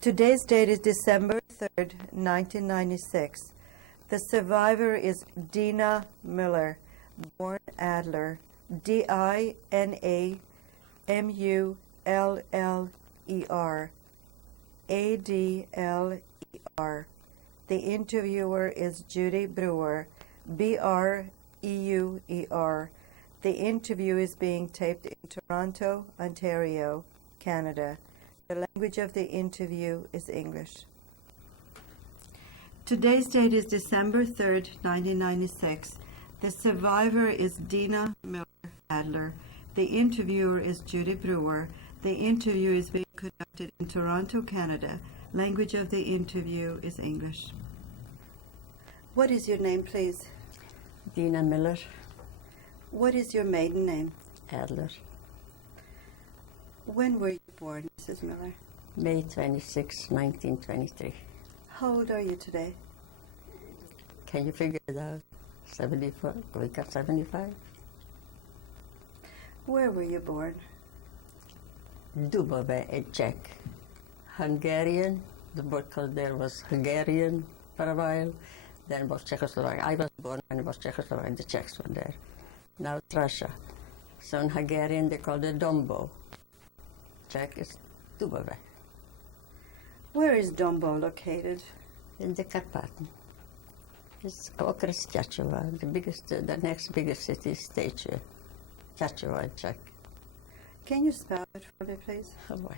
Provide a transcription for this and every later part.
Today's date is December 3rd, 1996. The survivor is Dina Muller, born Adler, Dinamuller, Adler. The interviewer is Judy Brewer, Breuer. The interview is being taped in Toronto, Ontario, Canada. The language of the interview is English. Today's date is December 3rd, 1996. The survivor is Dina Muller Adler. The interviewer is Judy Brewer. The interview is being conducted in Toronto, Canada. Language of the interview is English. What is your name, please? Dina Muller What is your maiden name? Adler, When were you born, Mrs. Miller? May 26, 1923. How old are you today? Can you figure it out? 74? We got 75? Where were you born? Dubove, a Czech. Hungarian, the buckle there was Hungarian for a while, then was Czechoslovakia. I was born when it was Czechoslovakia, the Czechs were there. Now it's Russia. So in Hungarian they call it Dombo. Czech is Dubove, Where is Dombo located? in the Carpathian. It's Okres Čačova, the next biggest city is Tečevo. Čačova in Czech. Can you spell it for me, please? Oh boy.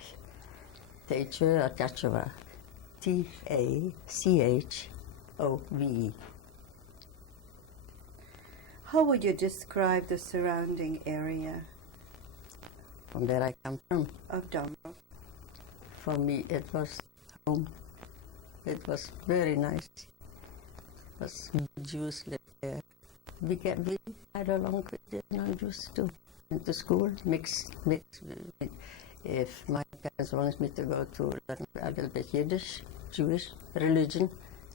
Tečevo or Čačova. T-A-C-H-O-V-E. How would you describe the surrounding area From where I come from, of Dombo? for me it was home. It was very nice. It was Jews lived there. We had along with the non-Jews too. Went to school, mixed. If my parents wanted me to go to learn a little bit Yiddish, Jewish religion,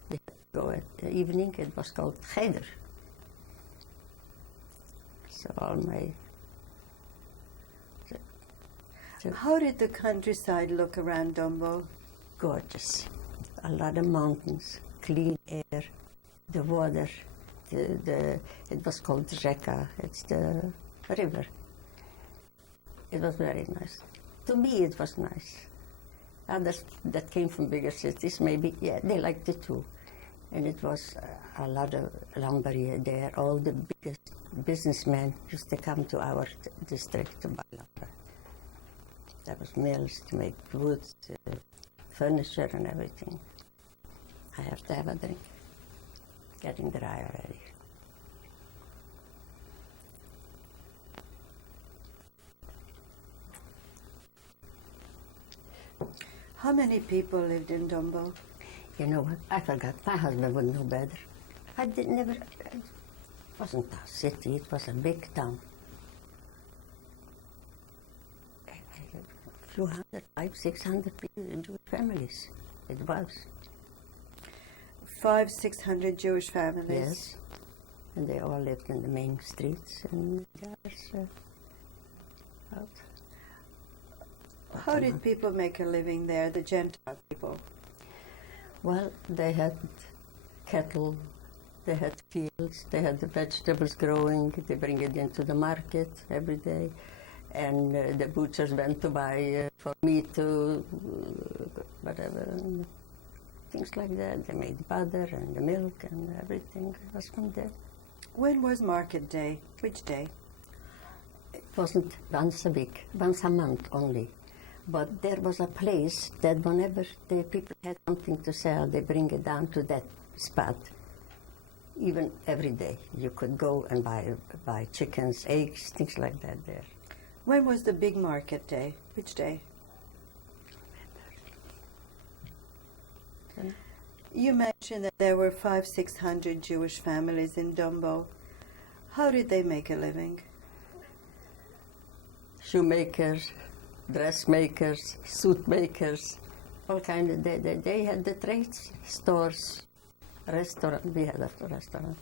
we had to go at the evening. It was called Cheder. So all my... How did the countryside look around Dombo? Gorgeous. A lot of mountains, clean air, the water, it was called Reka, it's the river. It was very nice. To me it was nice. Others that came from bigger cities, maybe, yeah, they liked it too. And it was a lot of lumber there. All the biggest businessmen used to come to our district to buy lumber. There was mills to make wood, furniture and everything. I have to have a drink. Getting dry already. How many people lived in Dombo? You know what? I forgot. My husband would know better. It wasn't a city, it was a big town. A few hundred, 500-600 people, Jewish families. It was. 500-600 Jewish families? Yes. And they all lived in the main streets and the others out. How did people make a living there, the Gentile people? Well, they had cattle, they had fields, they had the vegetables growing, they bring it into the market every day, and the butchers went to buy for meat to whatever, and things like that. They made butter and the milk and everything was from there. When was market day? Which day? It wasn't once a week, once a month only. But there was a place that whenever the people had something to sell, they bring it down to that spot. Even every day, you could go and buy chickens, eggs, things like that there. When was the big market day? Which day? You mentioned that there were 500-600 Jewish families in Dombo. How did they make a living? Shoemakers, dressmakers, suit makers, all kind of, they had the trades, stores, restaurant, we had a restaurant.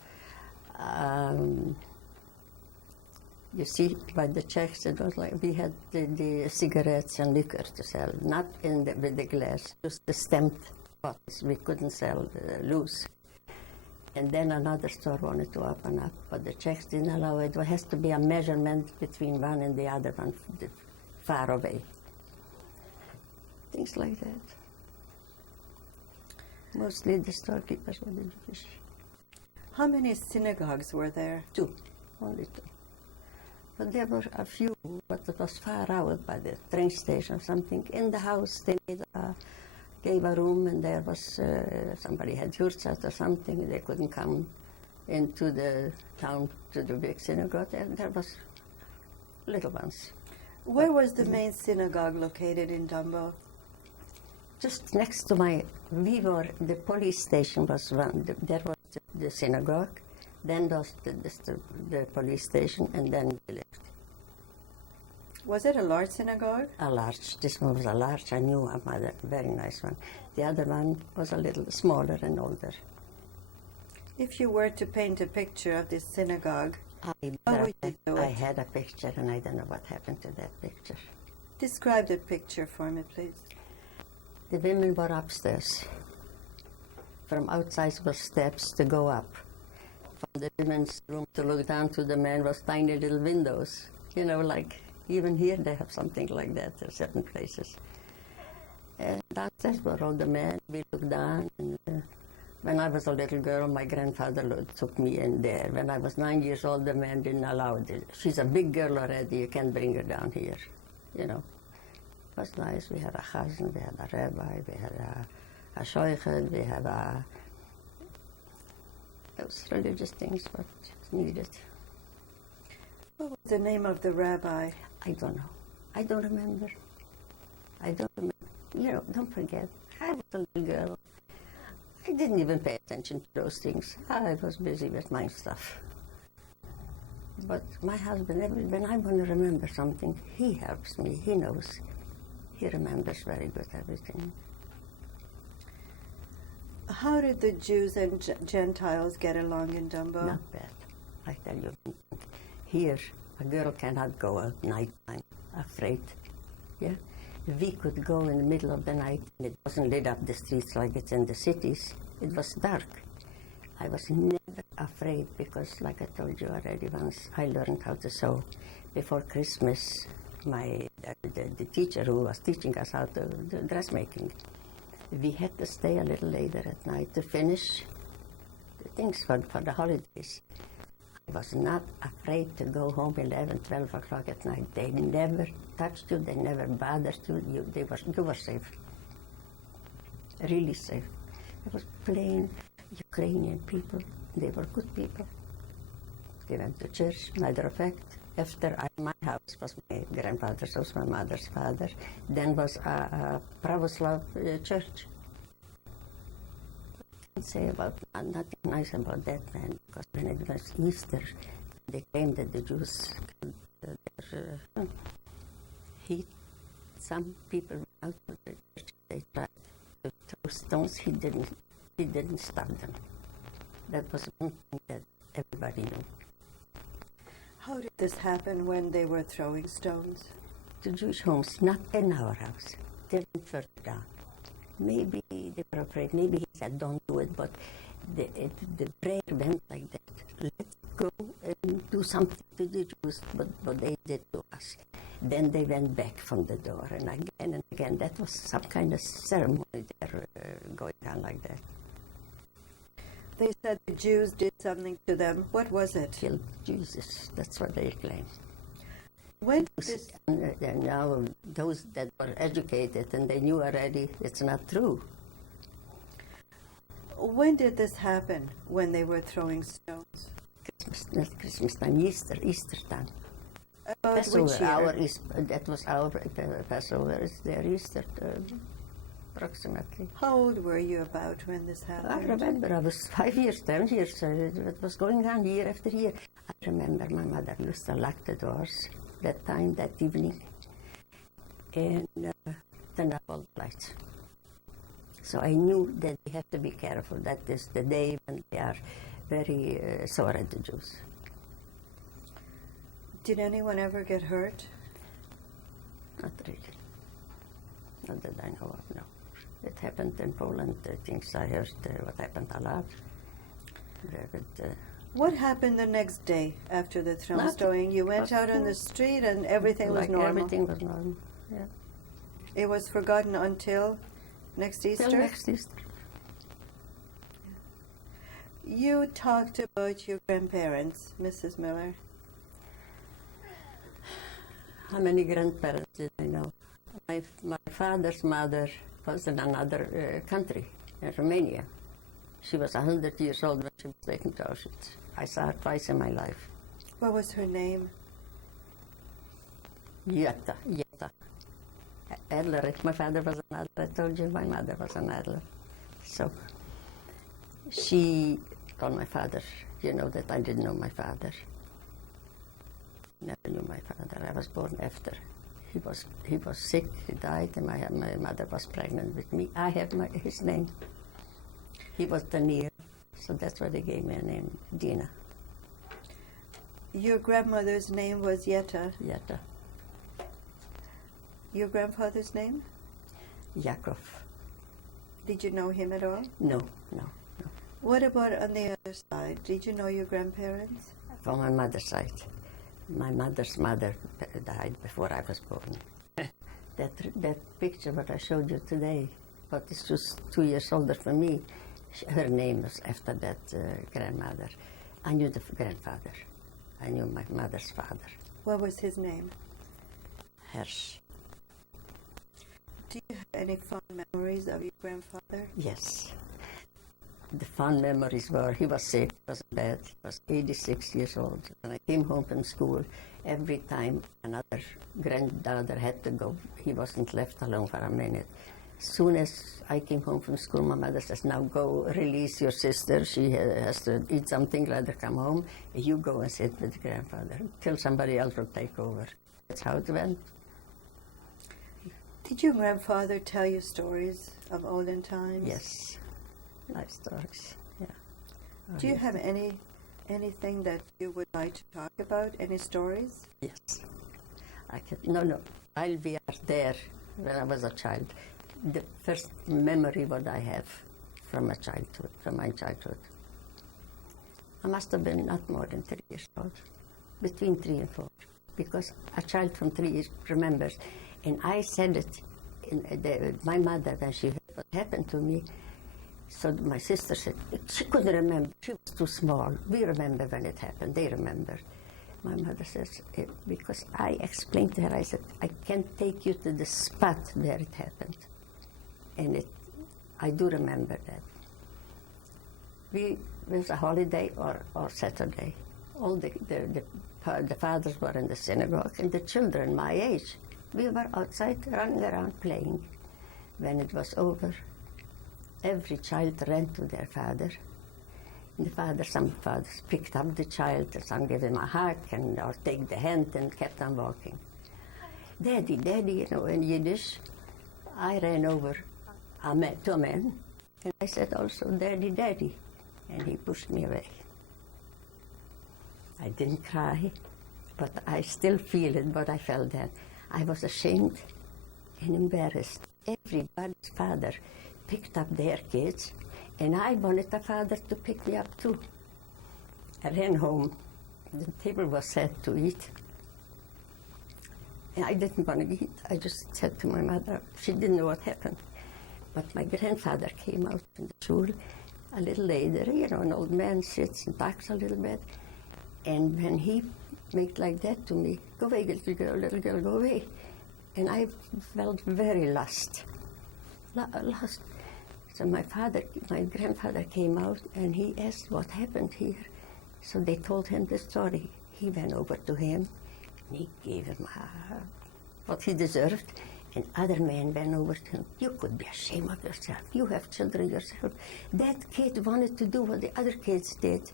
You see, by the Czechs, it was like we had the cigarettes and liquor to sell, not with the glass, just the stamped bottles. We couldn't sell loose. And then another store wanted to open up, but the Czechs didn't allow it. There has to be a measurement between one and the other one, far away. Things like that. Mostly the storekeepers were the Jewish. How many synagogues were there? 2, only 2. But there were a few, but it was far out by the train station or something. In the house, they gave a room, and there was, somebody had Yurtzat or something. They couldn't come into the town to the big synagogue. There was little ones. Where was the main synagogue located in Dumbo? Just next to the police station was one. There was the synagogue, then was the police station, and then we left. Was it a large synagogue? A large. This one was a large. I knew a mother, very nice one. The other one was a little smaller and older. If you were to paint a picture of this synagogue, how would you do I it? had a picture, and I don't know what happened to that picture. Describe the picture for me, please. The women were upstairs. From outside were steps to go up. From the women's room to look down to the men was tiny little windows. You know, like even here they have something like that in certain places. And downstairs were all the men. We looked down. And, when I was a little girl, my grandfather took me in there. When I was 9 years old, the man didn't allow it. She's a big girl already. You can't bring her down here, you know. It was nice. We had a chazan, we had a rabbi, we had a shoaah, we had those religious things what needed. What was the name of the rabbi? I don't know. I don't remember. I don't remember. You know, don't forget, I was a little girl. I didn't even pay attention to those things. I was busy with my stuff. But my husband, when I want to remember something, he helps me. He knows. He remembers very good everything. How did the Jews and Gentiles get along in Dumbo? Not bad, I tell you. Here, a girl cannot go out nighttime, afraid. Yeah? We could go in the middle of the night, and it wasn't lit up the streets like it's in the cities. It was dark. I was never afraid because, like I told you already once, I learned how to sew. Before Christmas, the teacher who was teaching us how to do dressmaking, we had to stay a little later at night to finish the things for the holidays. I was not afraid to go home 11, 12 o'clock at night. They never touched you. They never bothered you. You were safe. Really safe. It was plain Ukrainian people. They were good people. They went to church. Matter of fact, after my house was my grandfather's house, my mother's father, then was a Pravoslav church. Say about nothing nice about that man, because when it was Easter, they claimed that the Jews some people went out of the church. They tried to throw stones. He didn't stop them. That was one thing that everybody knew. How did this happen when they were throwing stones? The Jewish homes, not in our house. They went further down. Maybe they were afraid. Maybe he said, don't do it, but the prayer went like that. Let's go and do something to the Jews, but they did to us. Then they went back from the door, and again. That was some kind of ceremony there going on like that. They said the Jews did something to them. What was it? Killed Jesus. That's what they claim. When this... And now those that were educated and they knew already it's not true. When did this happen, when they were throwing stones? Not Christmas time, Easter time. About Passover, which year? that was our Passover, is their Easter, approximately. How old were you about when this happened? I remember I was 5 years, 10 years, it was going on year after year. I remember my mother used to lock the doors that evening, and turn up all the lights. So I knew that they have to be careful. That is the day when they are very sore at the Jews. Did anyone ever get hurt? Not really. Not that I know of, no. It happened in Poland, the things I heard, what happened a lot. But, What happened the next day after the throne Nothing. stowing? You went out on the street and everything was like normal? Everything was normal, yeah. It was forgotten until next Easter? Till next Easter. You talked about your grandparents, Mrs. Muller. How many grandparents did I know? My father's mother was in another country, in Romania. She was 100 years old when she was taken to Auschwitz. I saw her twice in my life. What was her name? Jutta. Adler. My father was an Adler. I told you my mother was an Adler. So she told my father, you know, that I didn't know my father. Never knew my father. I was born after. He was sick, he died, and my mother was pregnant with me. I have his name. He was Daniel, so that's why they gave me a name, Dina. Your grandmother's name was Jetta. Jetta. Your grandfather's name? Yakov. Did you know him at all? No. What about on the other side? Did you know your grandparents? From my mother's side. My mother's mother died before I was born. That picture what I showed you today, but is just 2 years older than me, her name was after that grandmother. I knew the grandfather. I knew my mother's father. What was his name? Hersh. Do you have any fond memories of your grandfather? Yes. The fond memories were he was sick, he was bad, he was 86 years old. When I came home from school, every time another granddaughter had to go, he wasn't left alone for a minute. As soon as I came home from school, my mother says, now go release your sister. She has to eat something, let her come home. You go and sit with grandfather till somebody else will take over. That's how it went. Did your grandfather tell you stories of olden times? Yes. Nice stories, yeah. Do you have anything that you would like to talk about? Any stories? Yes. No. I'll be there when I was a child. The first memory what I have from my childhood. I must have been not more than 3 years old, between 3 and 4, because a child from 3 years remembers. And I said it, my mother, when she heard what happened to me, so my sister said, she couldn't remember, she was too small. We remember when it happened, they remembered. My mother says, because I explained to her, I said, I can't take you to the spot where it happened. And I do remember that. It was a holiday or Saturday. All the fathers were in the synagogue, and the children my age, we were outside running around playing. When it was over, every child ran to their father. And some fathers picked up the child, and some gave him a hug or take the hand and kept on walking. Daddy, you know, in Yiddish. I ran over to a man, and I said also, Daddy, and he pushed me away. I didn't cry, but I still feel it, what I felt then. I was ashamed and embarrassed. Everybody's father picked up their kids, and I wanted the father to pick me up too. I ran home. The table was set to eat. And I didn't want to eat. I just said to my mother, she didn't know what happened. But my grandfather came out from the shul a little later, you know, an old man sits and talks a little bit. And when he made like that to me, go away, little girl, go away. And I felt very lost. So my grandfather came out and he asked what happened here. So they told him the story. He went over to him and he gave him what he deserved. And other men went over to him. You could be ashamed of yourself. You have children yourself. That kid wanted to do what the other kids did.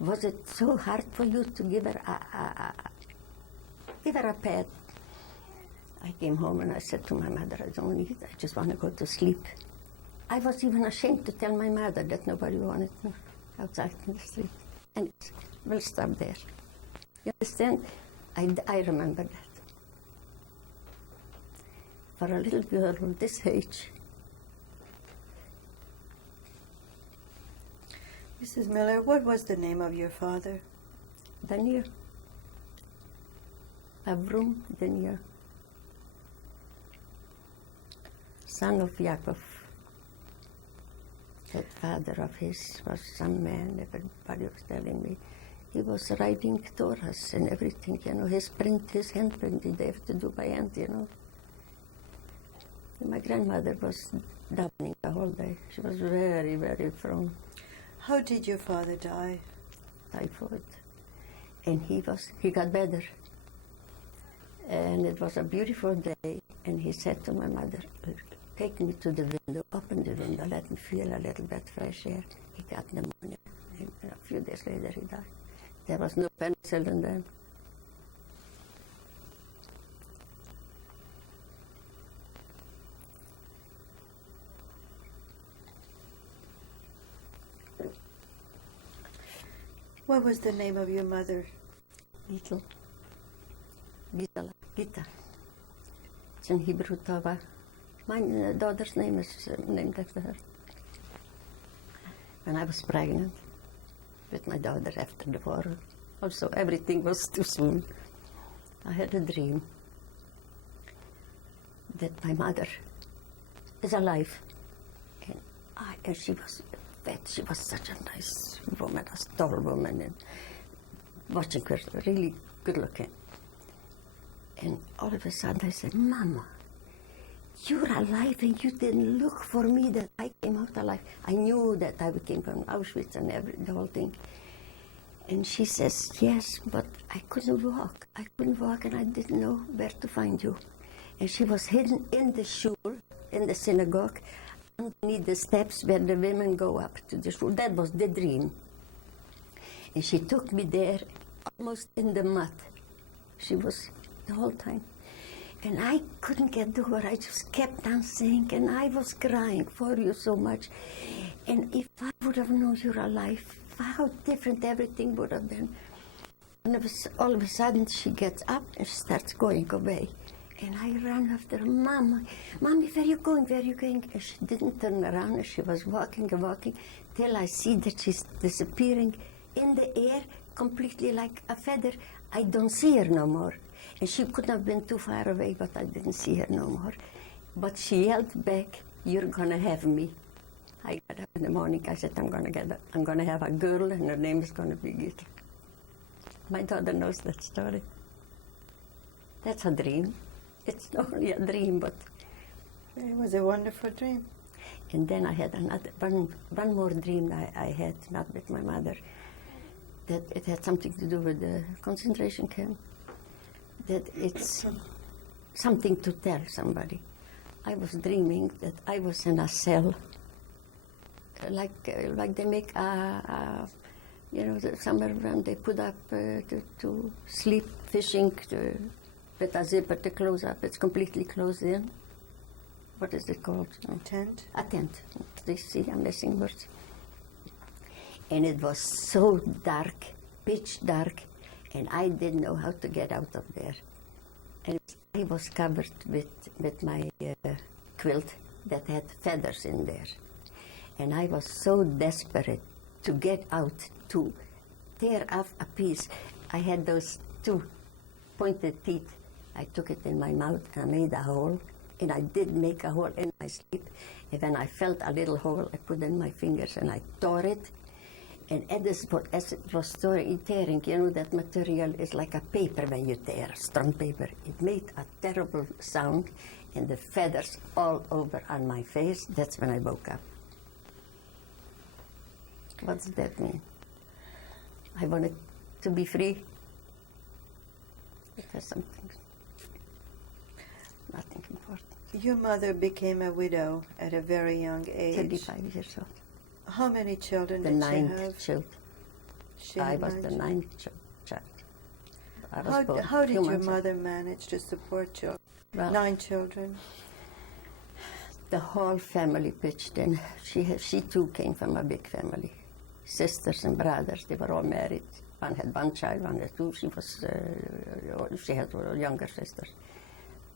Was it so hard for you to give her a pet? I came home and I said to my mother, I don't need it. I just want to go to sleep. I was even ashamed to tell my mother that nobody wanted me outside in the street. And we'll stop there. You understand? I remember that. For a little girl this age. Mrs. Miller, what was the name of your father? Daniel. Avrum Daniel. Son of Yaakov. That father of his was some man, everybody was telling me. He was writing Torahs and everything, you know, his handprint, they have to do by hand, you know. And my grandmother was davening the whole day. She was very, very from How did your father die? typhoid. And he got better. And it was a beautiful day, and he said to my mother, take me to the window, open the window, let me feel a little bit fresh air. He got pneumonia, and a few days later he died. There was no penicillin then. What was the name of your mother? Little. Gita. It's in Hebrew Tova. My daughter's name is named after her. When I was pregnant with my daughter after the war, also everything was too soon. I had a dream that my mother is alive. And she was fat. She was such a nice woman, a tall woman, and watching her, really good looking. And all of a sudden I said, Mama, you're alive and you didn't look for me that I came out alive. I knew that I came from Auschwitz and the whole thing. And she says, yes, but I couldn't walk. I couldn't walk and I didn't know where to find you. And she was hidden in the shul, in the synagogue, underneath the steps where the women go up to the shul. That was the dream. And she took me there almost in the mud. She was the whole time. And I couldn't get to her. I just kept on saying, and I was crying for you so much. And if I would have known you're alive, how different everything would have been. And all of a sudden she gets up and she starts going away. And I ran after her, Mama, Mommy, where are you going, where are you going? And she didn't turn around and she was walking and walking till I see that she's disappearing in the air, completely like a feather. I don't see her no more. And she couldn't have been too far away, but I didn't see her no more. But she yelled back, you're gonna have me. I got up in the morning, I said, I'm gonna have a girl and her name is gonna be Gita. My daughter knows that story. That's a dream. It's not only a dream, but... It was a wonderful dream. And then I had one more dream I had, not with my mother, that it had something to do with the concentration camp. That it's something to tell somebody. I was dreaming that I was in a cell, like they make somewhere around they put up to sleep, fishing, with a zipper to close up. It's completely closed in. What is it called? A tent? A tent. They see, I'm missing words. And it was so dark, pitch dark, and I didn't know how to get out of there. And I was covered with my quilt that had feathers in there. And I was so desperate to get out, to tear off a piece. I had those two pointed teeth. I took it in my mouth and I made a hole. And I did make a hole in my sleep. And when I felt a little hole, I put in my fingers and I tore it. And as it was tearing, you know, that material is like a paper when you tear, strong paper. It made a terrible sound, and the feathers all over on my face. That's when I woke up. What does that mean? I wanted to be free. It was something, nothing important. Your mother became a widow at a very young age. 35 years old. How many children The did she ninth have? child. I was the ninth child. I was born How did 2 your months mother manage to support children? Well, 9 children. the whole family pitched in. She too came from a big family. Sisters and brothers, they were all married. One had one child, one had two. She had younger sisters.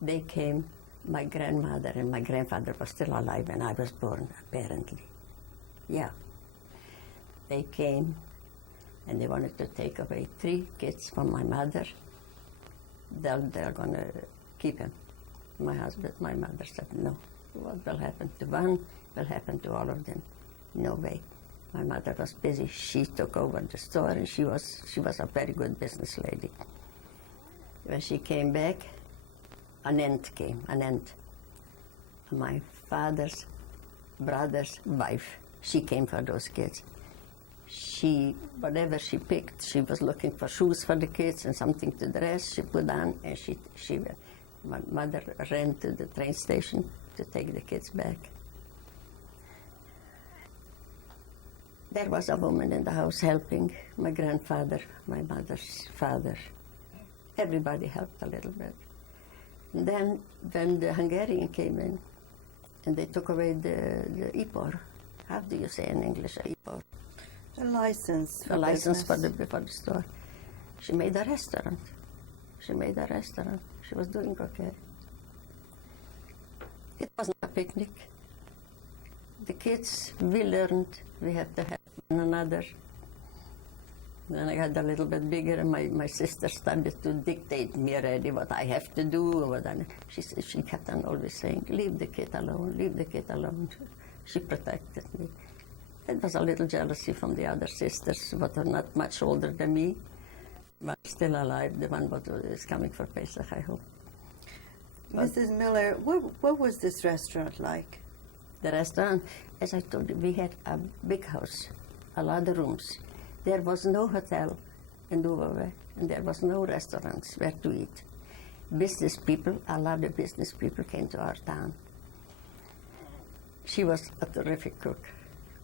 They came. My grandmother and my grandfather were still alive when I was born, apparently. Yeah. They came, and they wanted to take away 3 kids from my mother. They're going to keep him. My mother said, no. What will happen to one will happen to all of them. No way. My mother was busy. She took over the store, and she was a very good business lady. When she came back, an aunt came, my father's brother's wife. She came for those kids. Whatever she picked, she was looking for shoes for the kids and something to dress. She put on, and she went. My mother ran to the train station to take the kids back. There was a woman in the house helping, my grandfather, my mother's father. Everybody helped a little bit. And then when the Hungarian came in, and they took away the IPOR, how do you say in English, IPOR? A license. A license for the store. She made a restaurant. She was doing okay. It wasn't a picnic. The kids, we learned we have to help one another. Then I got a little bit bigger, and my sister started to dictate me already what I have to do. She kept on always saying, leave the kid alone, leave the kid alone. She protected me. There was a little jealousy from the other sisters, but are not much older than me, but still alive. The one is coming for Pesach, I hope. Mrs. Miller, what was this restaurant like? The restaurant, as I told you, we had a big house, a lot of rooms. There was no hotel in Dubai, and there was no restaurants where to eat. Business people, a lot of business people came to our town. She was a terrific cook,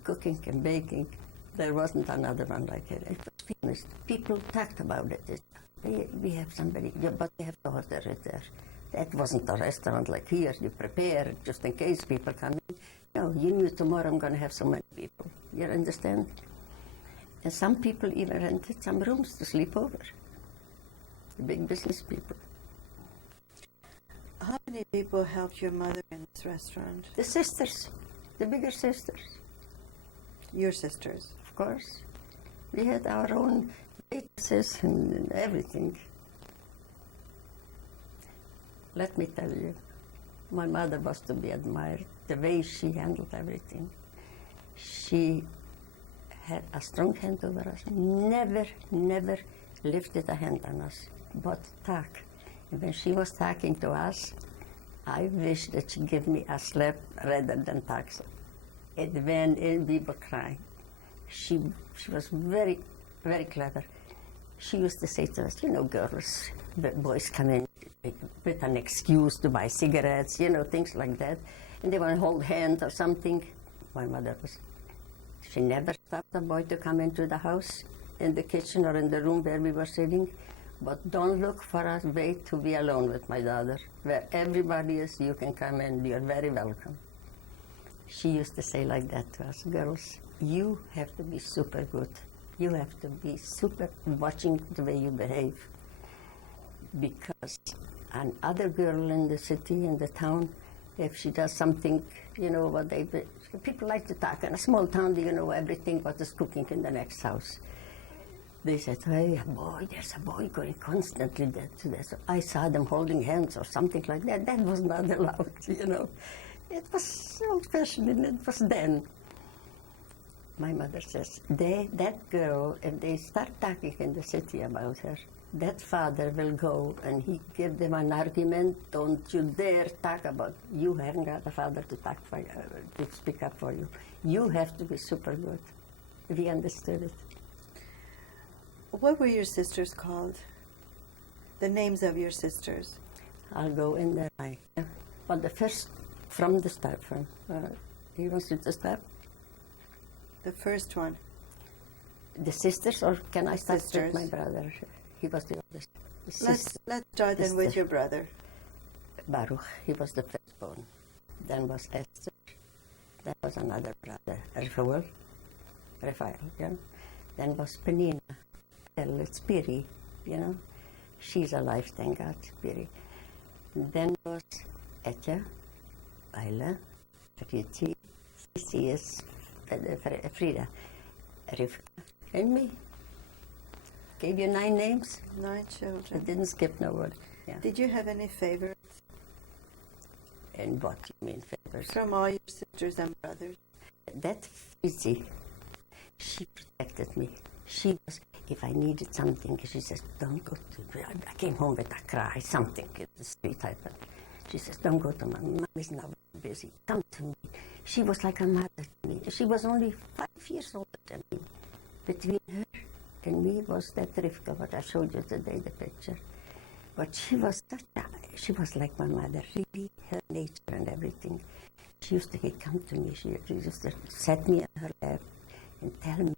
cooking and baking. There wasn't another one like it. It was famous. People talked about it. We have somebody, yeah, but they have to order it there. That wasn't a restaurant like here. You prepare it just in case people come in. No, you knew tomorrow I'm going to have so many people. You understand? And some people even rented some rooms to sleep over. The big business people. How many people helped your mother in this restaurant? The sisters, the bigger sisters. Your sisters? Of course. We had our own waitresses and everything. Let me tell you, my mother was to be admired, the way she handled everything. She had a strong hand over us, never lifted a hand on us, but talk. And when she was talking to us, I wish that she give me a slap rather than talk. It went in, we were crying. She was very, very clever. She used to say to us, you know, girls, the boys come in with an excuse to buy cigarettes, you know, things like that. And they want to hold hands or something. My mother she never stopped a boy to come into the house, in the kitchen or in the room where we were sitting. But don't look for a way to be alone with my daughter. Where everybody is, you can come in, you're very welcome. She used to say like that to us, girls, you have to be super good. You have to be super watching the way you behave. Because another girl in the city, in the town, if she does something, you know, people like to talk. In a small town, you know everything what is cooking in the next house. They said, hey, there's a boy going constantly to this. So I saw them holding hands or something like that. That was not allowed, you know. It was old-fashioned, and it was then. My mother says, that girl, if they start talking in the city about her, that father will go and he give them an argument. Don't you dare talk about, you haven't got a father to talk for you, to speak up for you. You have to be super good. We understood it. What were your sisters called? The names of your sisters? I'll go in there. But the first, from the start, he wants to start? The first one. The sisters, or can I start Sisters. with my brother? He was the oldest. Let's start then with your brother. Baruch, he was the firstborn. Then was Esther. Then was another brother, Raphael, yeah. Then was Penina. tell Spiri, you know. She's alive, thank God, Spiri. Then was Etja, Ayla, Riti, Cis, Frida, Rivka, and me. Gave you 9 names. 9 I children. didn't skip no word. Yeah. Did you have any favorites And what you mean favors? from all your sisters and brothers? That Fizzy, she protected me. She was, if I needed something, she says, don't go to, I came home with a cry, something in the street happened. She says, don't go to Mom is now busy, come to me. She was like a mother to me. She was only 5 years older than me. Between her and me was that Rivka, what I showed you today, the picture. But she was she was like my mother, really, her nature and everything. She used to come to me, she used to set me on her lap and tell me,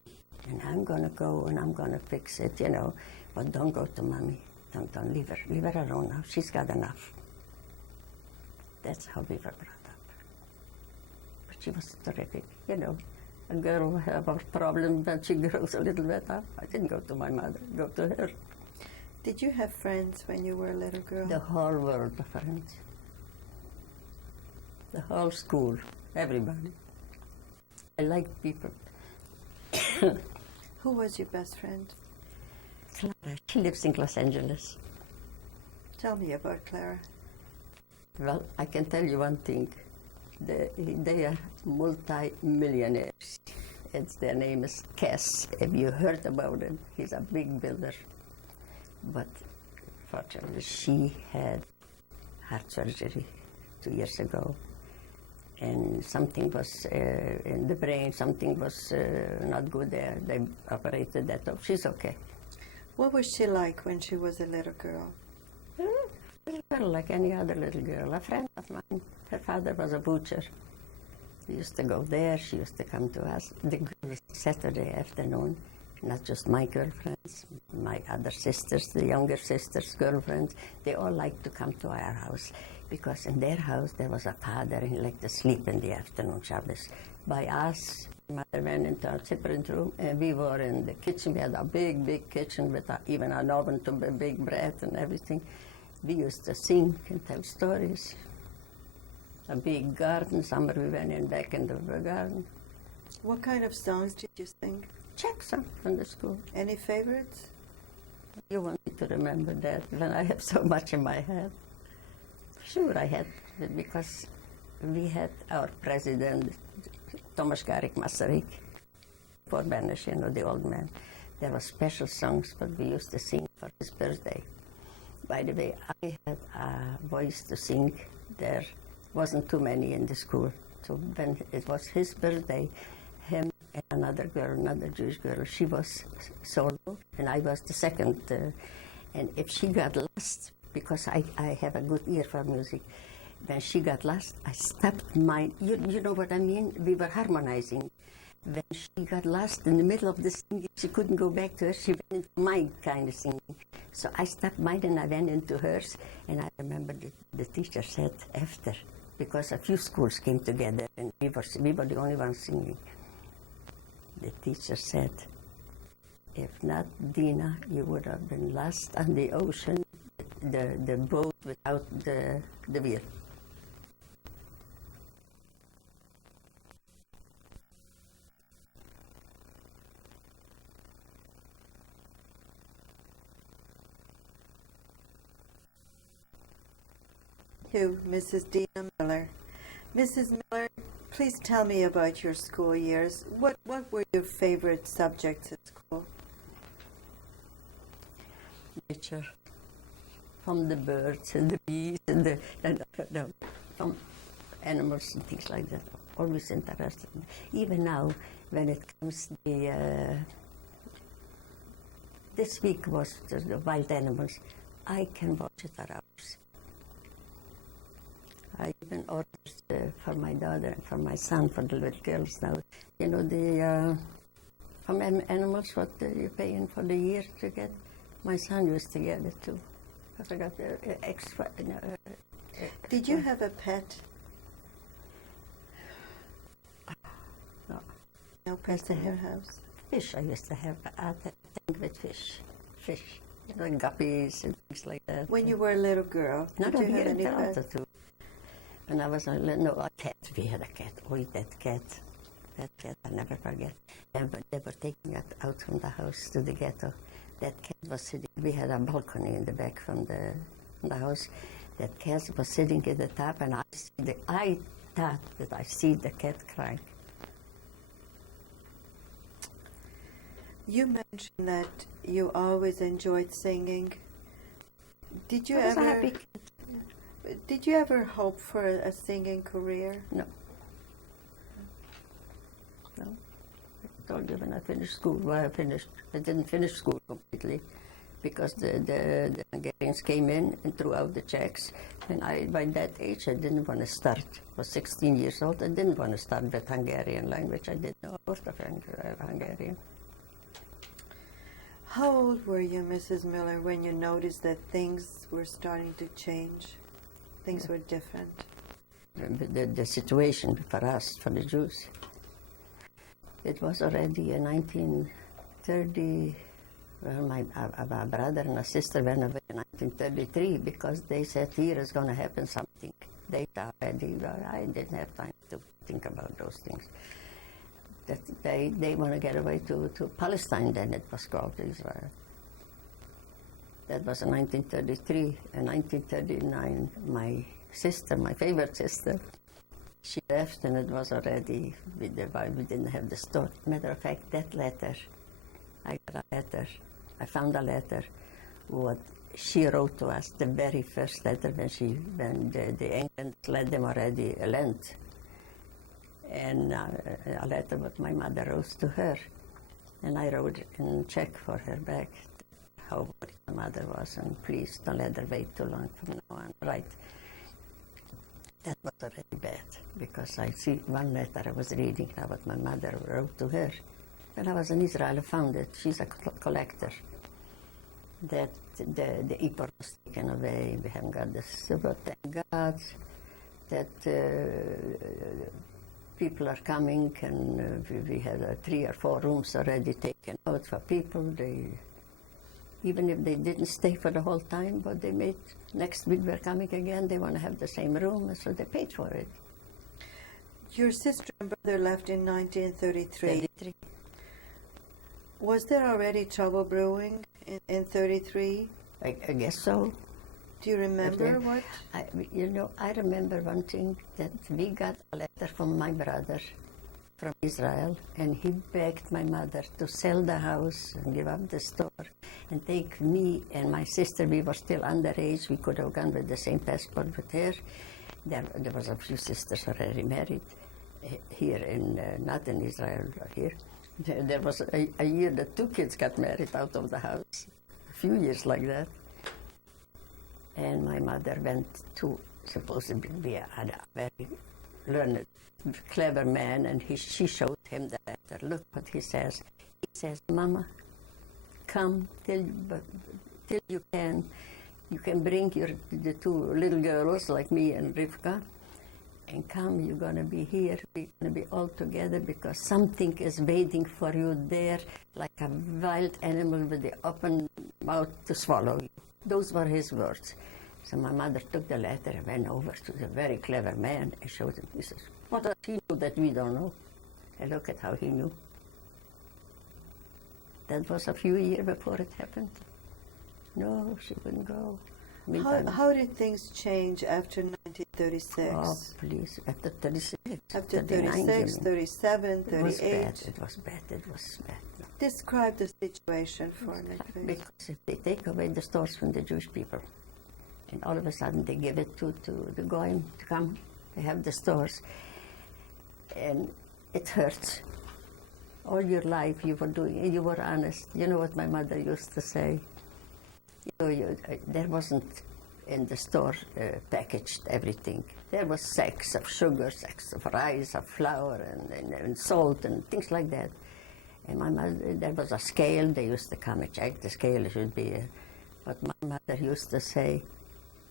and I'm going to go and I'm going to fix it, you know, but don't go to Mommy. Don't leave her alone now. She's got enough. That's how we were brought up. But she was terrific, you know. A girl will have a problem when she grows a little bit up. I didn't go to my mother, go to her. Did you have friends when you were a little girl? The whole world of friends. The whole school, everybody. I like people. Who was your best friend? Clara, she lives in Los Angeles. Tell me about Clara. Well, I can tell you one thing. They are multi-millionaires. Their name is Cass. Have you heard about him? He's a big builder. But fortunately, she had heart surgery 2 years ago. And something was in the brain, something was not good there. They operated that off. She's okay. What was she like when she was a little girl? Little girl, like any other little girl. A friend of mine, her father was a butcher. We used to go there. She used to come to us. The girls Saturday afternoon, not just my girlfriends, my other sisters, the younger sisters' girlfriends, they all liked to come to our house because in their house there was a father and he liked to sleep in the afternoon Shabbos. By us, mother went into our separate room and we were in the kitchen. We had a big, big kitchen with even an oven to bake bread and everything. We used to sing and tell stories. A big garden. Summer we went in back into the garden. What kind of songs did you sing? Jackson from the school. Any favorites? You want me to remember that when I have so much in my head? Sure I had, because we had our president, Tomas Garik Masaryk, for Banish, you know, the old man. There were special songs that we used to sing for his birthday. By the way, I had a voice to sing. There wasn't too many in the school. So when it was his birthday, him and another girl, another Jewish girl, she was solo, and I was the second. And if she got lost, because I have a good ear for music, when she got lost, I stopped mine. You know what I mean? We were harmonizing. When she got lost in the middle of the singing, she couldn't go back to her. She went into my kind of singing. So I stopped mine and I went into hers. And I remember the teacher said after, because a few schools came together and we were the only ones singing. The teacher said, if not Dina, you would have been lost on the ocean, the boat without the wheel. You, Mrs. Dina Muller. Mrs. Muller, please tell me about your school years. What were your favorite subjects at school? Nature, from the birds and the bees and from animals and things like that. Always interested. Even now, when it comes this week was the wild animals. I can watch it for hours. I even ordered for my daughter and for my son, for the little girls now. You know, from animals, what you're paying for the year to get. My son used to get it too. I forgot the extra. Did you have a pet? No. No pets in your house? Fish I used to have. A tank with fish. fish, guppies and things like that. When you were a little girl, Not did you have a any lot pets? too. When I was a cat. We had a cat. Oh, that cat. That cat, I never forget. They were taking it out from the house to the ghetto. That cat was sitting, we had a balcony in the back from the house. That cat was sitting at the top, and I thought that I see the cat crying. You mentioned that you always enjoyed singing. Did you I was a ever? happy kid. Did you ever hope for a singing career? No. I told you when I finished school. Well, I didn't finish school completely because the Hungarians came in and threw out the checks. And by that age, I didn't want to start. I was 16 years old. I didn't want to start with Hungarian language. I didn't know a word of Hungarian. How old were you, Mrs. Miller, when you noticed that things were starting to change? Things were different. The situation for us, for the Jews, it was already in 1930. Well, my brother and my sister went away in 1933 because they said here is going to happen something. They already, I didn't have time to think about those things. That they want to get away to Palestine, then it was called Israel. That was in 1933. In 1939, my sister, my favorite sister, she left, and it was already, we didn't have the store. Matter of fact, that letter, I got a letter. I found a letter, what she wrote to us, the very first letter when the England let them already land. And a letter what my mother wrote to her. And I wrote in check for her back how worried my mother was, and please don't let her wait too long from now on. Right. That was already bad, because I see one letter I was reading now what my mother wrote to her. When I was in Israel, I found it. She's a collector. That the Ippor was taken away. We haven't got this, but thank God that people are coming, and we had 3 or 4 rooms already taken out for people. Even if they didn't stay for the whole time, but they made, next week we're coming again, they want to have the same room, so they paid for it. Your sister and brother left in 1933. 33. Was there already trouble brewing in 33? I guess so. Do you remember Okay. what? I remember one thing, that we got a letter from my brother from Israel, and he begged my mother to sell the house and give up the store and take me and my sister. We were still underage. We could have gone with the same passport with her. There was a few sisters already married here not in Israel, here. There was a year that 2 kids got married out of the house, a few years like that. And my mother went to supposedly be a very learned, clever man, and she showed him the letter. Look what he says. He says, Mama, come till you can. You can bring the 2 little girls like me and Rivka, and come. You're going to be here. We're going to be all together because something is waiting for you there, like a wild animal with the open mouth to swallow you. Those were his words. So my mother took the letter and went over to the very clever man and showed him. He says, what does he know that we don't know? And look at how he knew. That was a few years before it happened. No, she wouldn't go. How did things change after 1936? Oh, please. After 36. After 39, 36, 37, 38? It was bad. It was bad. It was bad. Describe the situation for me, please. Because if they take away the stores from the Jewish people, and all of a sudden they give it to the Goyim to come, they have the stores, and it hurts. All your life you were honest. You know what my mother used to say? There wasn't in the store packaged everything. There was sacks of sugar, sacks of rice, of flour, and salt, and things like that. And my mother, there was a scale. They used to come and check the scale. It should be, but my mother used to say,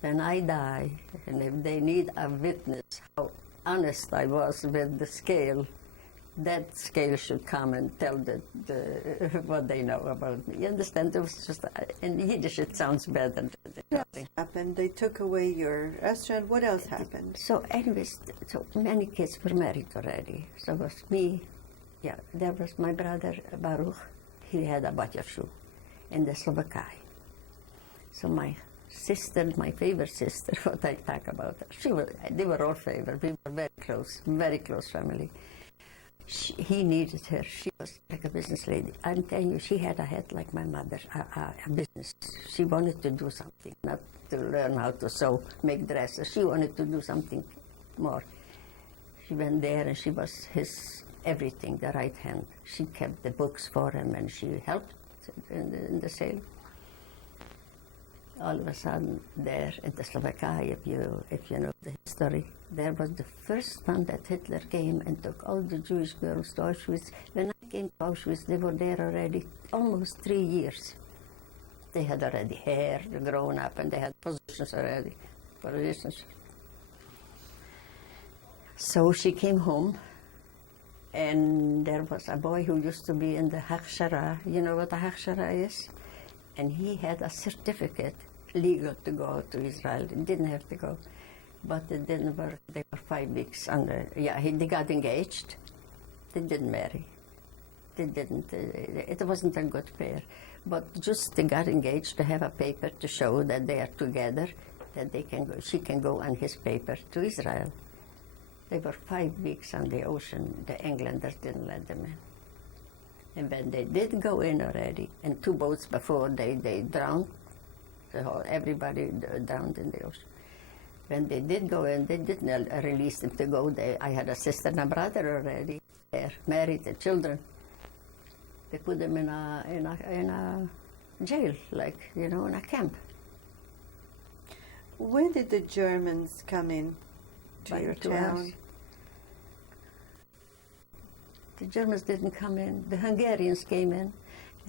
when I die, and if they need a witness how honest I was with the scale, that scale should come and tell what they know about me. You understand? It was just, in Yiddish it sounds better. What else happened? They took away your restaurant. What else happened? So anyways, so many kids were married already. So it was me, yeah, there was my brother Baruch. He had a batya shoe in the Slovakia. So my sister, my favorite sister, what I talk about, they were all favorite. We were very close family. He needed her. She was like a business lady. I'm telling you, she had a head like my mother, a business. She wanted to do something, not to learn how to sew, make dresses. She wanted to do something more. She went there and she was his everything, the right hand. She kept the books for him and she helped in the sale. All of a sudden, there in the Slovakia, if you know the history, there was the first one that Hitler came and took all the Jewish girls to Auschwitz. When I came to Auschwitz, they were there already almost 3 years. They had already hair, grown up, and they had positions already. So she came home, and there was a boy who used to be in the Hakshara. You know what a Hakshara is? And he had a certificate legal to go to Israel. He didn't have to go. But it didn't work. They were 5 weeks under. Yeah, they got engaged. They didn't marry. They didn't. It wasn't a good pair. But just they got engaged to have a paper to show that they are together, that they can go. She can go on his paper to Israel. They were 5 weeks on the ocean. The Englanders didn't let them in. And when they did go in already, and 2 boats before they drowned, everybody drowned in the ocean. When they did go in, they didn't release them to go. I had a sister and a brother already there, married, and children. They put them in a jail, like, in a camp. When did the Germans come in to your town? The Germans didn't come in. The Hungarians came in,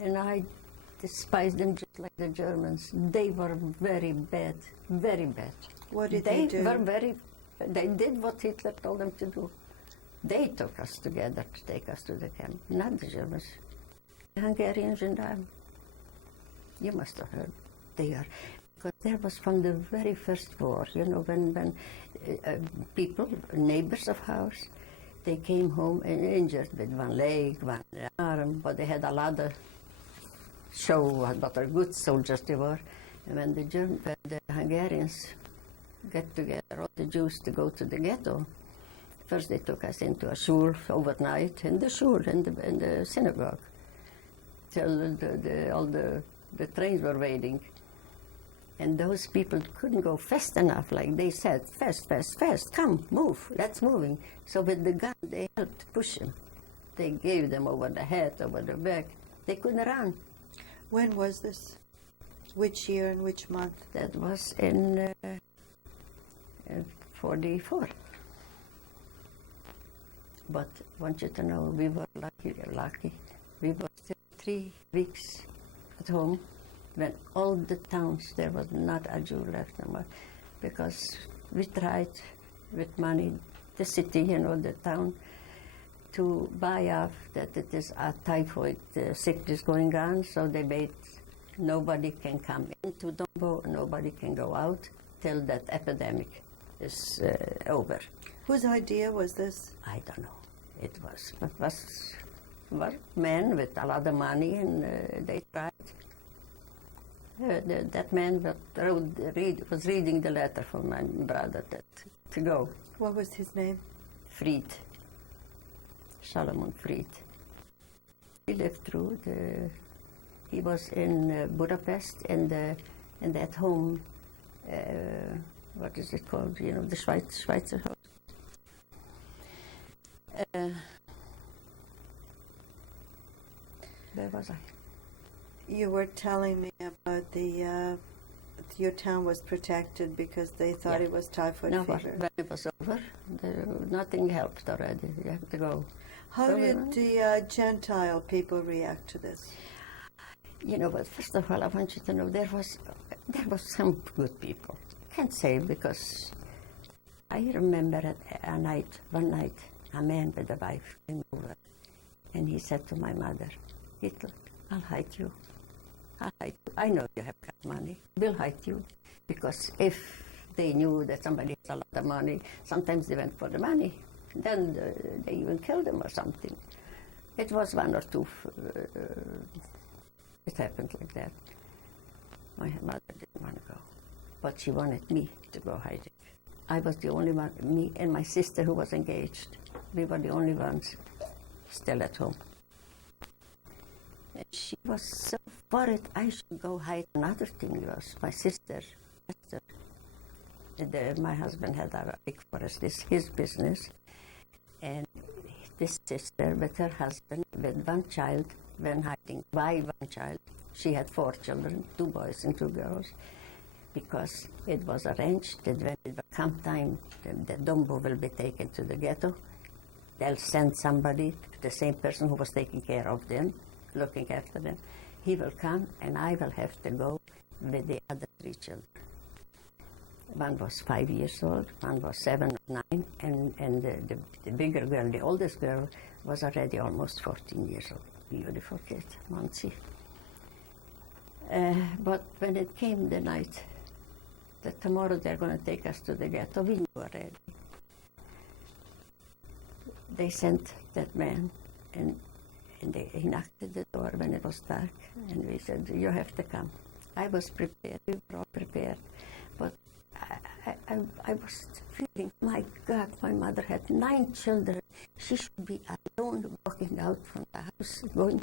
and I despised them just like the Germans. They were very bad, very bad. What did they do? They did what Hitler told them to do. They took us together to take us to the camp, not the Germans. The Hungarians and you must have heard. They are. Because there was from the very first war, when people, neighbors of ours, they came home and injured with 1 leg, 1 arm, but they had a lot of show what a good soldiers they were. And when the Hungarians get together, all the Jews to go to the ghetto, first they took us into a shul overnight, in the shul, in the synagogue, till all the trains were waiting. And those people couldn't go fast enough, like they said, fast, come, move, let's moving. So with the gun, they helped push them. They gave them over the head, over the back. They couldn't run. When was this? Which year and which month? That was in 44. But I want you to know, we were lucky. We were still 3 weeks at home. When all the towns, there was not a Jew left anymore, because we tried with money, the city, the town, to buy off that it is a typhoid sickness going on, so they made nobody can come into Dombo, nobody can go out till that epidemic is over. Whose idea was this? I don't know. It were men with a lot of money, and they tried. That man that was reading the letter from my brother to go. What was his name? Fried. Solomon Fried. He lived through he was in Budapest in that home, what is it called? The Schweizer house. Where was I? You were telling me about your town was protected because they thought it was typhoid fever. When it was over, nothing helped already. You have to go. How did the Gentile people react to this? But first of all, I want you to know there was some good people. I can't say, because I remember one night, a man with a wife came over. And he said to my mother, Hitler, I'll hide you. I'll hide you. I know you have got money. We'll hide you. Because if they knew that somebody has a lot of money, sometimes they went for the money. Then they even killed them or something. It was one or two. It happened like that. My mother didn't want to go, but she wanted me to go hiding. I was the only one, me and my sister who was engaged. We were the only ones still at home. And she was so worried I should go hide. Another thing was my sister, Esther. My husband had a big forest, this his business. And this sister with her husband, with one child, went hiding by one child. She had 4 children, 2 boys and 2 girls, because it was arranged that when it will come time, the Dumbo will be taken to the ghetto. They'll send somebody, the same person who was taking care of them, looking after them. He will come, and I will have to go with the other 3 children. One was 5 years old, one was 7 or 9, and the bigger girl, the oldest girl, was already almost 14 years old. Beautiful kid, Monty. But when it came the night that tomorrow they're going to take us to the ghetto, we knew already. They sent that man, and he knocked at the door when it was dark, and we said, you have to come. I was prepared, we were all prepared, but I was feeling, my God, my mother had 9 children. She should be alone walking out from the house, going.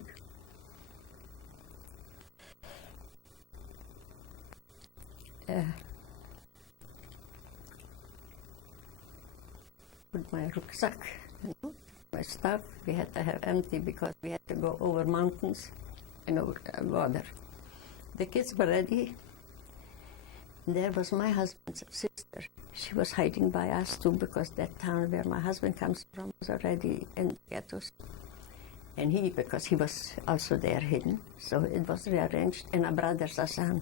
With my rucksack, my stuff, we had to have empty because we had to go over mountains and over water. The kids were ready. There was my husband's sister. She was hiding by us too, because that town where my husband comes from was already in the ghettos. And he, because he was also there hidden, so it was rearranged, and a brother's son.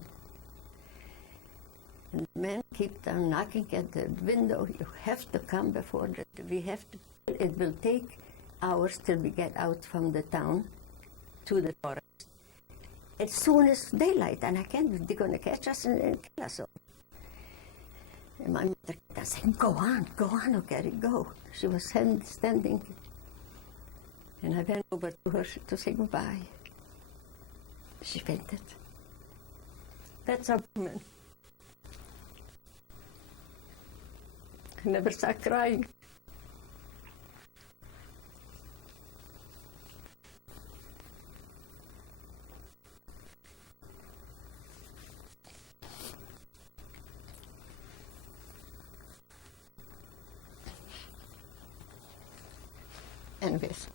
And the men keep on knocking at the window. You have to come before we have to. It will take hours till we get out from the town to the forest. As soon as daylight, and I can't, they're going to catch us and kill us all. And my mother kept saying, go on, okay, go. She was standing, and I went over to her to say goodbye. She fainted. That's a woman. I never saw crying. Anyways,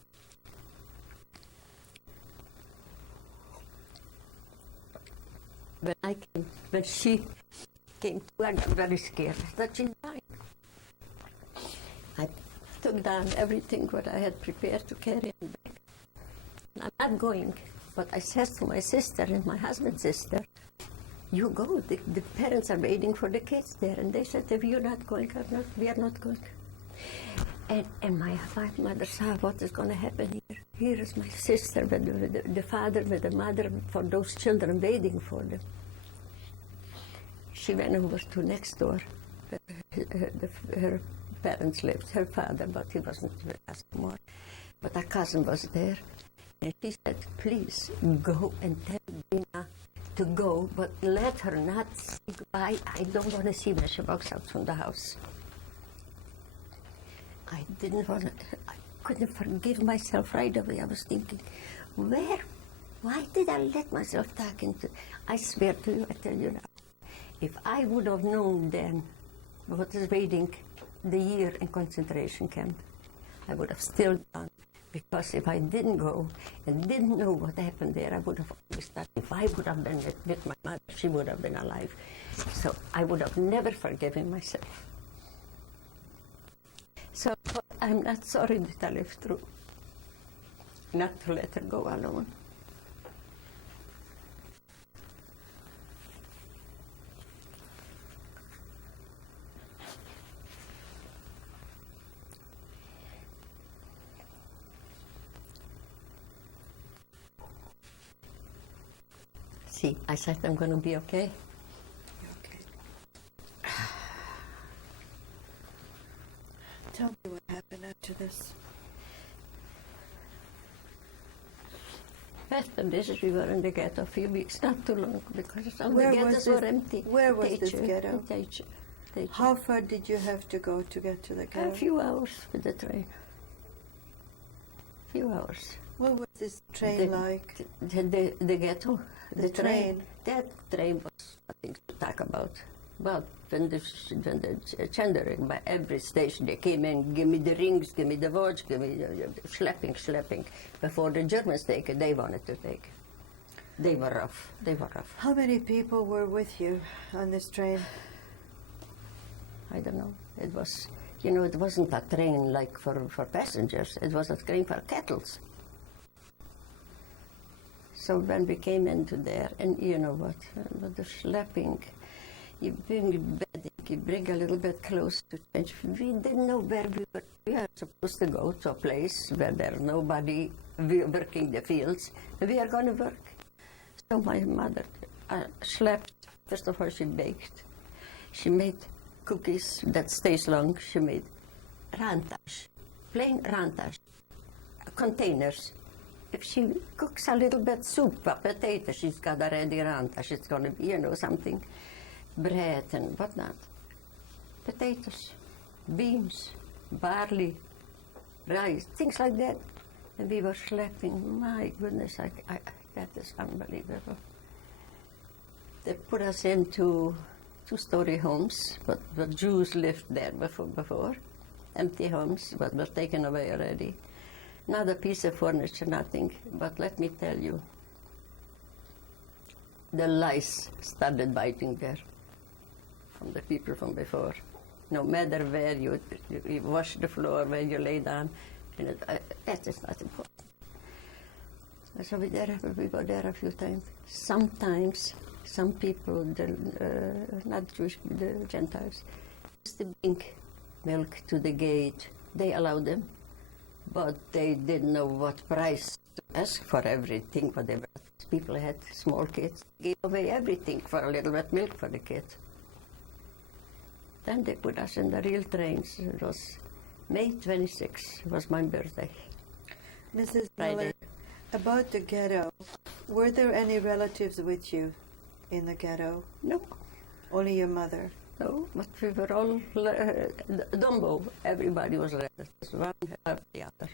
when she came to, I got very scared that she's dying. I took down everything what I had prepared to carry and back. I'm not going, but I said to my sister and my husband's sister, you go, the parents are waiting for the kids there. And they said, if you're not going, we are not going. And my mother saw what is going to happen here. Here is my sister with the father, with the mother, for those children waiting for them. She went over to next door. Her parents lived, her father, but he wasn't with us anymore. But her cousin was there. And she said, please go and tell Dina to go, but let her not say goodbye. I don't want to see when she walks out from the house. I didn't want to, I couldn't forgive myself right away. I was thinking, why did I let myself talk into, I swear to you, I tell you now, if I would have known then what is waiting the year in concentration camp, I would have still gone. Because if I didn't go and didn't know what happened there, I would have always thought if I would have been with my mother, she would have been alive. So I would have never forgiven myself. So I'm not sorry that I lived through, not to let her go alone. see. I said, I'm going to be okay. Okay. Tell me what happened after this. After this, we were in the ghetto a few weeks, not too long, because all Where the was ghettos this- were empty. where was this Teacher, ghetto? teacher. How far did you have to go to get to the A ghetto? few hours with the train. Few hours. What was this train like? The ghetto. The train. That train was nothing to talk about. But when the gendering by every station, they came in, give me the rings, give me the watch, give me schlepping. Before the Germans take it, they wanted to take. They were rough. How many people were with you on this train? I don't know. It was, it wasn't a train like for passengers. It was a train for kettles. So when we came into there, and you know what, the schlepping, you bring bedding, you bring a little bit close to change. We didn't know where we were. We are supposed to go to a place where there's nobody working the fields. We are going to work. So my mother slept. First of all, she baked. She made cookies that stays long. She made rantash, plain rantash, containers. If she cooks a little bit soup, a potato, she's got a ready rantash. It's going to be, something. Bread and whatnot. Potatoes, beans, barley, rice, things like that. And we were sleeping. My goodness, that is unbelievable. They put us into two-story homes, but the Jews lived there before. Empty homes, but were taken away already. Not a piece of furniture, nothing. But let me tell you, the lice started biting there from the people from before. No matter where you wash the floor, where you lay down, that is not important. So we were there a few times. Sometimes some people, not Jewish, the Gentiles, used to bring milk to the gate. They allowed them, but they didn't know what price to ask for everything. Whatever people had, small kids, gave away everything for a little bit milk for the kids. Then they put us in the real trains. It was May 26, was my birthday. Mrs. Friday. Muller, about the ghetto, were there any relatives with you in the ghetto? No, Only your mother? no, but we were all Dumbo. Everybody was relatives, one after the other.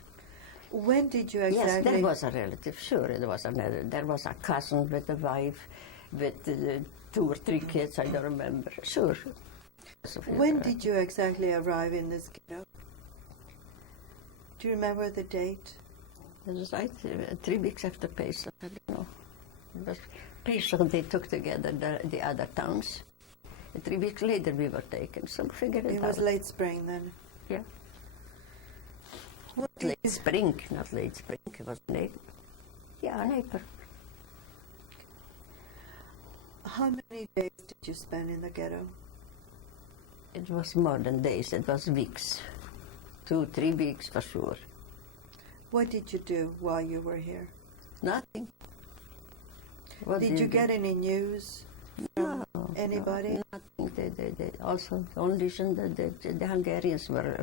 When did you Yes, exactly... there was a relative, sure. There was a cousin with a wife, with 2 or 3 kids, I don't remember. Sure. So When did you exactly arrive in this ghetto? Do you remember the date? It was like 3 weeks after Pesach, I don't know. It was Pesach, they took together the other towns. And 3 weeks later we were taken, so figure it out. It was late spring then. Yeah. What did Late you... spring, not late spring, it was in April. Yeah, in April. How many days did you spend in the ghetto? It was more than days, it was weeks. 2, 3 weeks for sure. What did you do while you were here? Nothing. What Did you do? get any news No, from anybody? No, nothing. They also, the only reason that the Hungarians were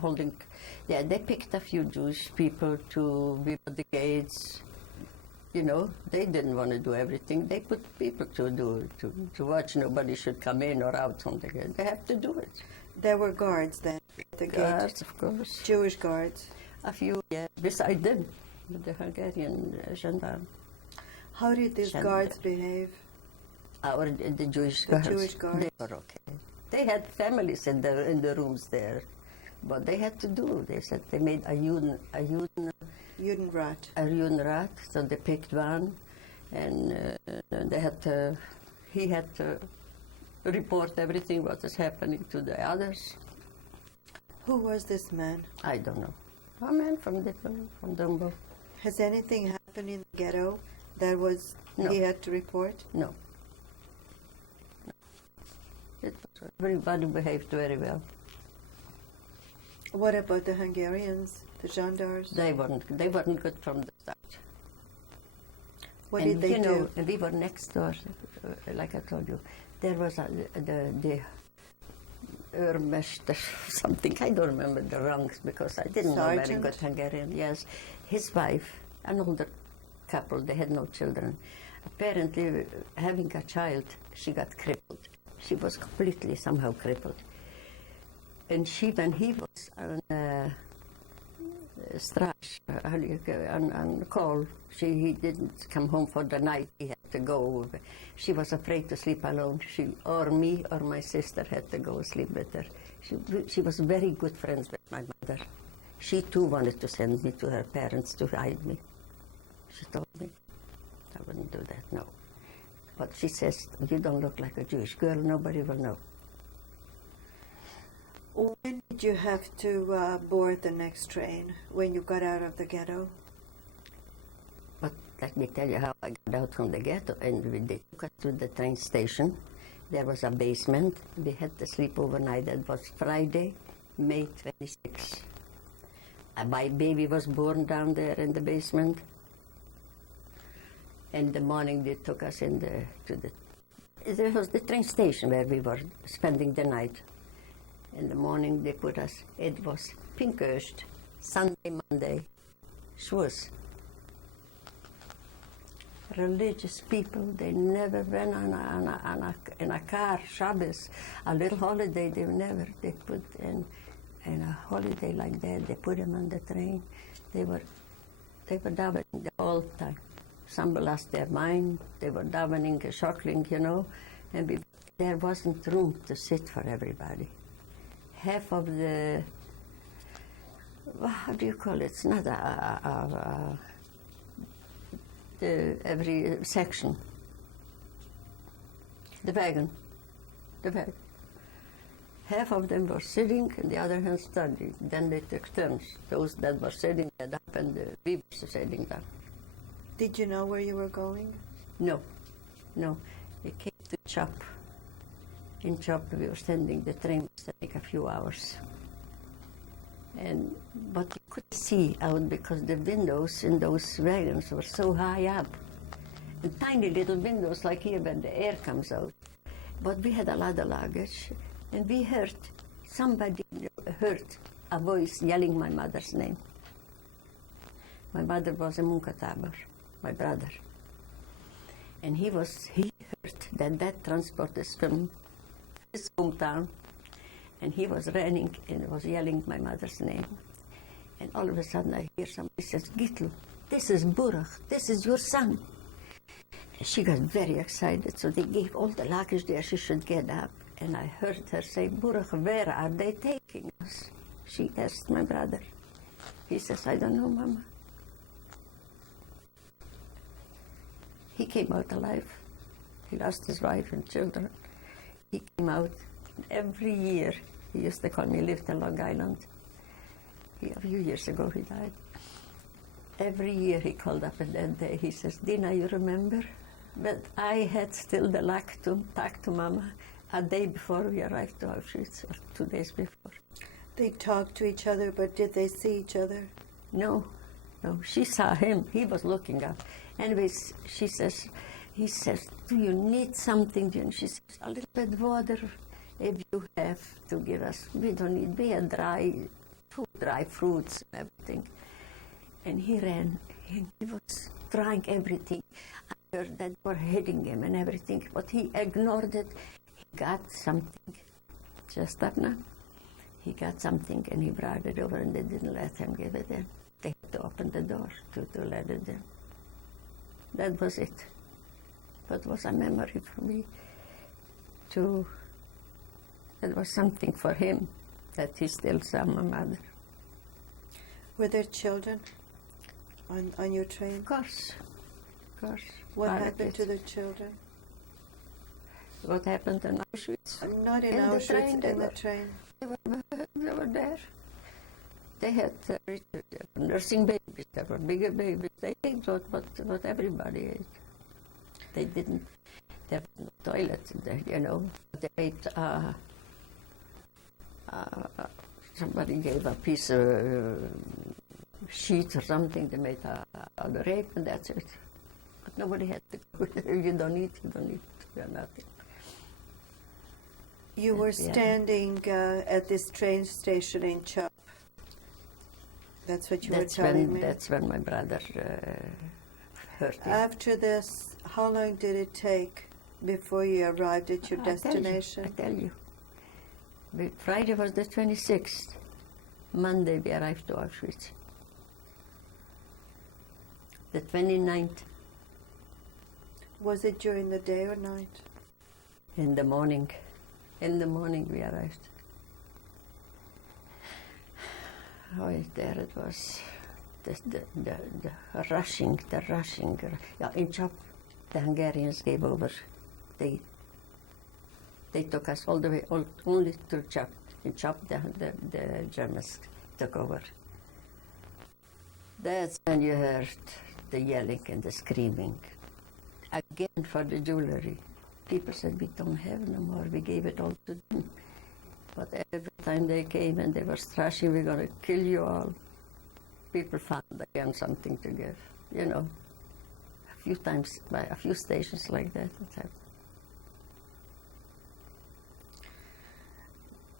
holding, yeah, they picked a few Jewish people to be at the gates. They didn't want to do everything. They put people to watch. Nobody should come in or out from the gate. They have to do it. There were guards then at the gate? Guards, of course. Jewish guards? A few, yeah, beside them, the Hungarian gendarme. How did these Gender. guards behave? The Jewish The guards. Jewish guards. They were okay. They had families in the rooms there, but they had to do. They said they made a Judenrat, so they picked one, and he had to report everything what is happening to the others. Who was this man? I don't know. A man from Dumbo. Has anything happened in the ghetto that was No. he had to report? No. Everybody behaved very well. What about the Hungarians, the gendarmes? They weren't good from the start. What And did they you know, do? we were next door, like I told you. There was the Urmester, something. I don't remember the ranks because I didn't know very Sergeant? good Hungarian. Yes, his wife, an older couple, they had no children. Apparently, having a child, she got crippled. She was completely somehow crippled. And she, when he was on Strash, on call, he didn't come home for the night. He had to go. She was afraid to sleep alone. She, or me, or my sister had to go sleep with her. She was very good friends with my mother. She too wanted to send me to her parents to hide me. She told me, I wouldn't do that, no. But she says, you don't look like a Jewish girl, nobody will know. When did you have to board the next train? When you got out of the ghetto? But let me tell you how I got out from the ghetto. And they took us to the train station. There was a basement. We had to sleep overnight. That was Friday, May 26. My baby was born down there in the basement. In the morning, they took us there was the train station where we were spending the night. In the morning, they put us, it was Pinkhurst, Sunday, Monday, SHOAH. Religious people, they never went in a car, Shabbos, a little holiday, they put in a holiday like that, they put them on the train. They were davening the whole time. Some lost their mind, they were davening, shuckling, you know, and there wasn't room to sit for everybody. Half of the, how do you call it? It's not every section. The wagon. Half of them were sitting and the other hand standing. Then they took turns. Those that were sitting got up and we were sitting down. Did you know where you were going? No. We came to Chop. In Chop, we were standing, the train was standing a few hours. But you could see out because the windows in those wagons were so high up. And tiny little windows like here when the air comes out. But we had a lot of luggage, and we somebody heard a voice yelling my mother's name. My mother was a Munkatabor, my brother. And he heard that transport is from his hometown, and he was running and was yelling my mother's name. And all of a sudden I hear somebody says, Gittel, this is Burach, this is your son. And she got very excited, so they gave all the luggage there, she should get up. And I heard her say, Burach, where are they taking us? She asked my brother. He says, I don't know, Mama. He came out alive. He lost his wife and children. He came out every year. He used to call me, lived in Long Island. A few years ago he died. Every year he called up on that day. He says, Dina, you remember? But I had still the luck to talk to Mama a day before we arrived to Auschwitz, or 2 days before. They talked to each other, but did they see each other? No. She saw him. He was looking up. Anyways, he says, do you need something? And she says, a little bit of water if you have to give us. We don't need, we had dry fruits and everything. And he ran, and he was trying everything. I heard that were hitting him and everything, but he ignored it. He got something, just up now. He got something and he brought it over and they didn't let him give it in. They had to open the door to let it in. That was it. But it was a memory for me too. It was something for him that he still saw my mother. Were there children on your train? Of course. What happened to the children? What happened in Auschwitz? Not in Auschwitz, in the train. They were there. They had nursing babies. They were bigger babies. They ate what everybody ate. They didn't. There was no toilet, you know. They ate. Somebody gave a piece of sheet or something. They made a rape, and that's it. But nobody had to go. If you don't eat, you don't eat. You are nothing. You were standing at this train station in Chop. That's what you were telling me. That's when my brother hurt him. After this, how long did it take before you arrived at your destination? I tell you. Friday was the 26th. Monday we arrived to Auschwitz. The 29th. Was it during the day or night? In the morning. In the morning we arrived. Oh, there it was. The rushing. Yeah, in Chop, the Hungarians gave over. They took us all the way, only to Chop. In Chop, the Germans took over. That's when you heard the yelling and the screaming. Again for the jewelry. People said, we don't have no more. We gave it all to them. But every time they came and they were thrashing, we're going to kill you all. People found again something to give, you know. A few times, by a few stations like that.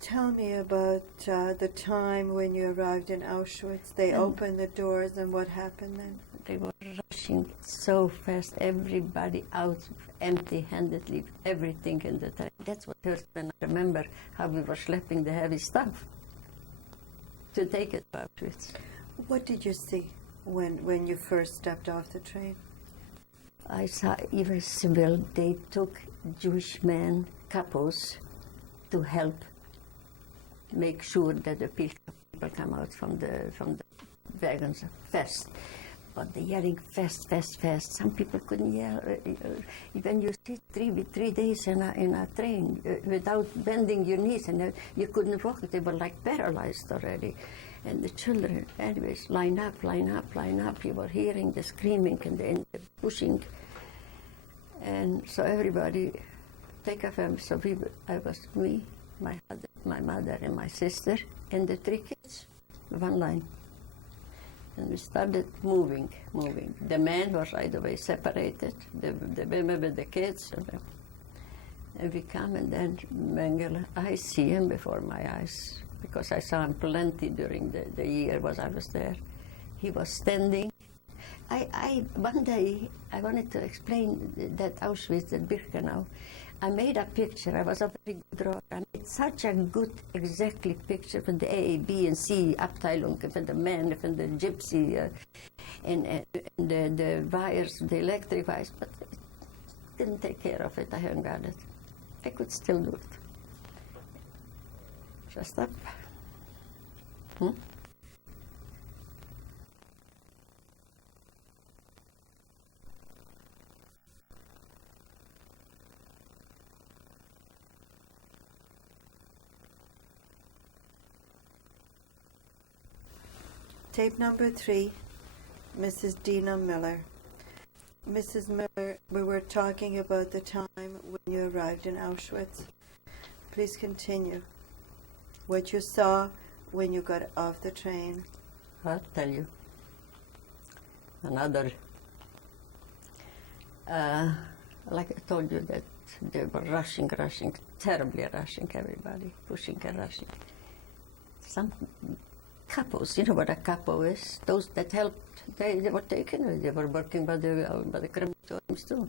Tell me about the time when you arrived in Auschwitz. They opened the doors, and what happened then? They were rushing so fast, everybody out empty-handedly, everything in the train. That's what hurt when I remember how we were schlepping the heavy stuff to take it to Auschwitz. What did you see when you first stepped off the train? I saw even civil. They took Jewish men, couples, to help make sure that the people come out from the wagons fast. But the yelling fast. Some people couldn't yell. When you sit 3 days in a train without bending your knees, and you couldn't walk, they were like paralyzed already. And the children, anyways, line up. You were hearing the screaming and the pushing. And so everybody take a family. So I was me, my mother, and my sister, and the 3 kids, one line. And we started moving. The men were right away separated, the women with the kids. And we come, and then Mengele, I see him before my eyes, because I saw him plenty during the year I was there. He was standing. One day, I wanted to explain that Auschwitz, that Birkenau. I made a picture. I was a very good drawer. I made such a good, exactly picture from the A, B, and C Abteilung, from the men, from the gypsy, and the wires, the electric wires, but I didn't take care of it. I haven't got it. I could still do it. Just up. Tape number 3, Mrs. Dina Muller. Mrs. Muller, we were talking about the time when you arrived in Auschwitz. Please continue. What you saw when you got off the train. I'll tell you. Another, like I told you, that they were rushing, terribly rushing everybody, pushing and rushing. Some couples, you know what a couple is? Those that helped, they were taken, they were working by the crematoriums too.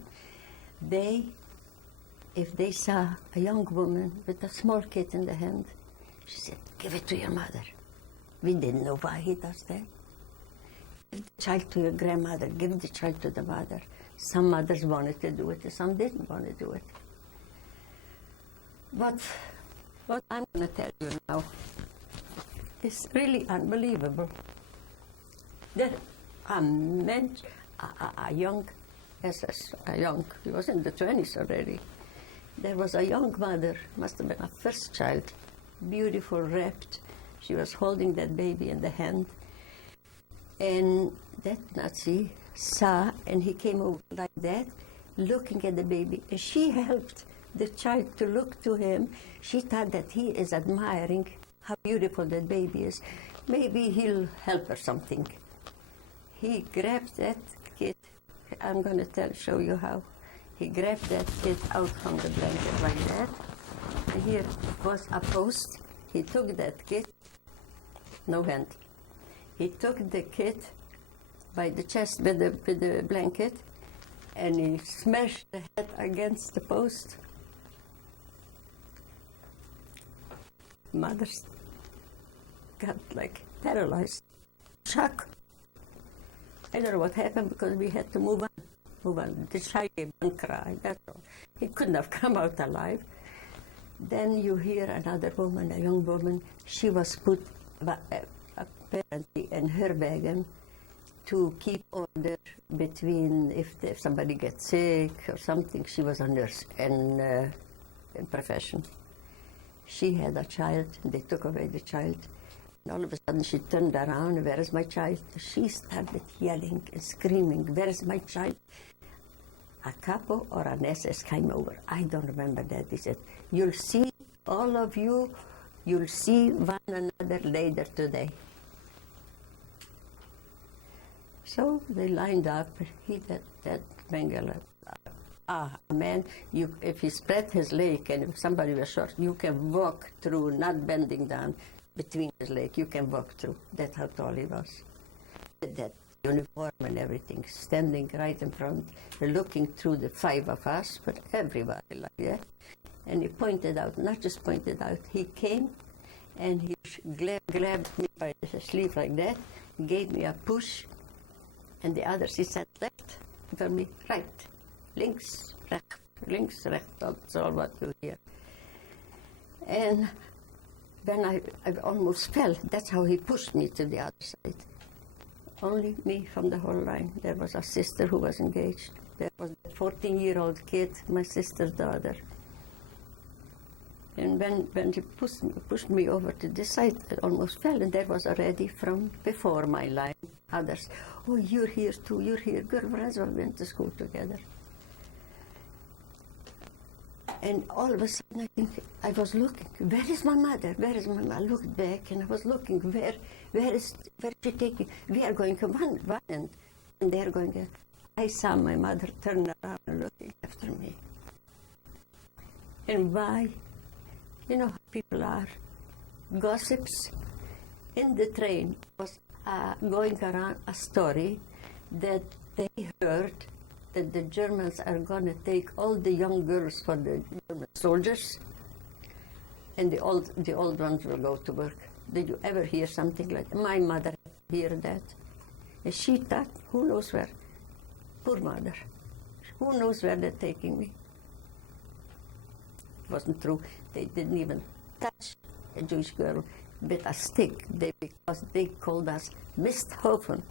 If they saw a young woman with a small kid in the hand, she said, give it to your mother. We didn't know why he does that. Give the child to your grandmother, give the child to the mother. Some mothers wanted to do it, some didn't want to do it. But what I'm going to tell you now is really unbelievable. That a young, he was in the 20s already. There was a young mother, must have been a first child, beautiful, wrapped. She was holding that baby in the hand. And that Nazi saw, and he came over like that, looking at the baby. And she helped the child to look to him. She thought that he is admiring how beautiful that baby is. Maybe he'll help her something. He grabbed that kid, I'm going to show you how. He grabbed that kid out from the blanket like that. And here was a post. He took that kid, no hand. He took the kid by the chest with the blanket, and he smashed the head against the post. Mother got like paralyzed, shock. I don't know what happened because we had to move on. The child gave one cry, that's all. He couldn't have come out alive. Then you hear another woman, a young woman, she was put apparently in her wagon to keep order between if somebody gets sick or something. She was a nurse in profession. She had a child, they took away the child. And all of a sudden she turned around, where is my child? She started yelling and screaming, where is my child? A capo or an SS came over. I don't remember that. He said, you'll see, all of you, you'll see one another later today. So they lined up. That Mengele, a man, if he spread his leg and if somebody was short, you can walk through, not bending down between his legs. You can walk through. That's how tall he was. That uniform and everything, standing right in front, looking through the five of us, but everybody like that. And he pointed out, not just pointed out, he came and he grabbed me by the sleeve like that, gave me a push, and the others, he said left for me, right, links, recht, that's all what you hear. And then I almost fell. That's how he pushed me to the other side. Only me from the whole line. There was a sister who was engaged. There was a 14-year-old kid, my sister's daughter. And when he pushed me over to this side, I almost fell, and there was already from before my line, others. Oh, you're here too, you're here. Girlfriends all went to school together. And all of a sudden, I think I was looking, where is my mother? Where is my mother? I looked back and I was looking, where is she taking? We are going to one end, and they're going to. I saw my mother turn around and looking after me. And why? You know how people are. Gossips. In the train was going around a story that they heard that the Germans are going to take all the young girls for the German soldiers, and the old ones will go to work. Did you ever hear something like that? My mother heard that. And she thought, who knows where? Poor mother. Who knows where they're taking me? It wasn't true. They didn't even touch a Jewish girl with a stick because they called us Misthofen.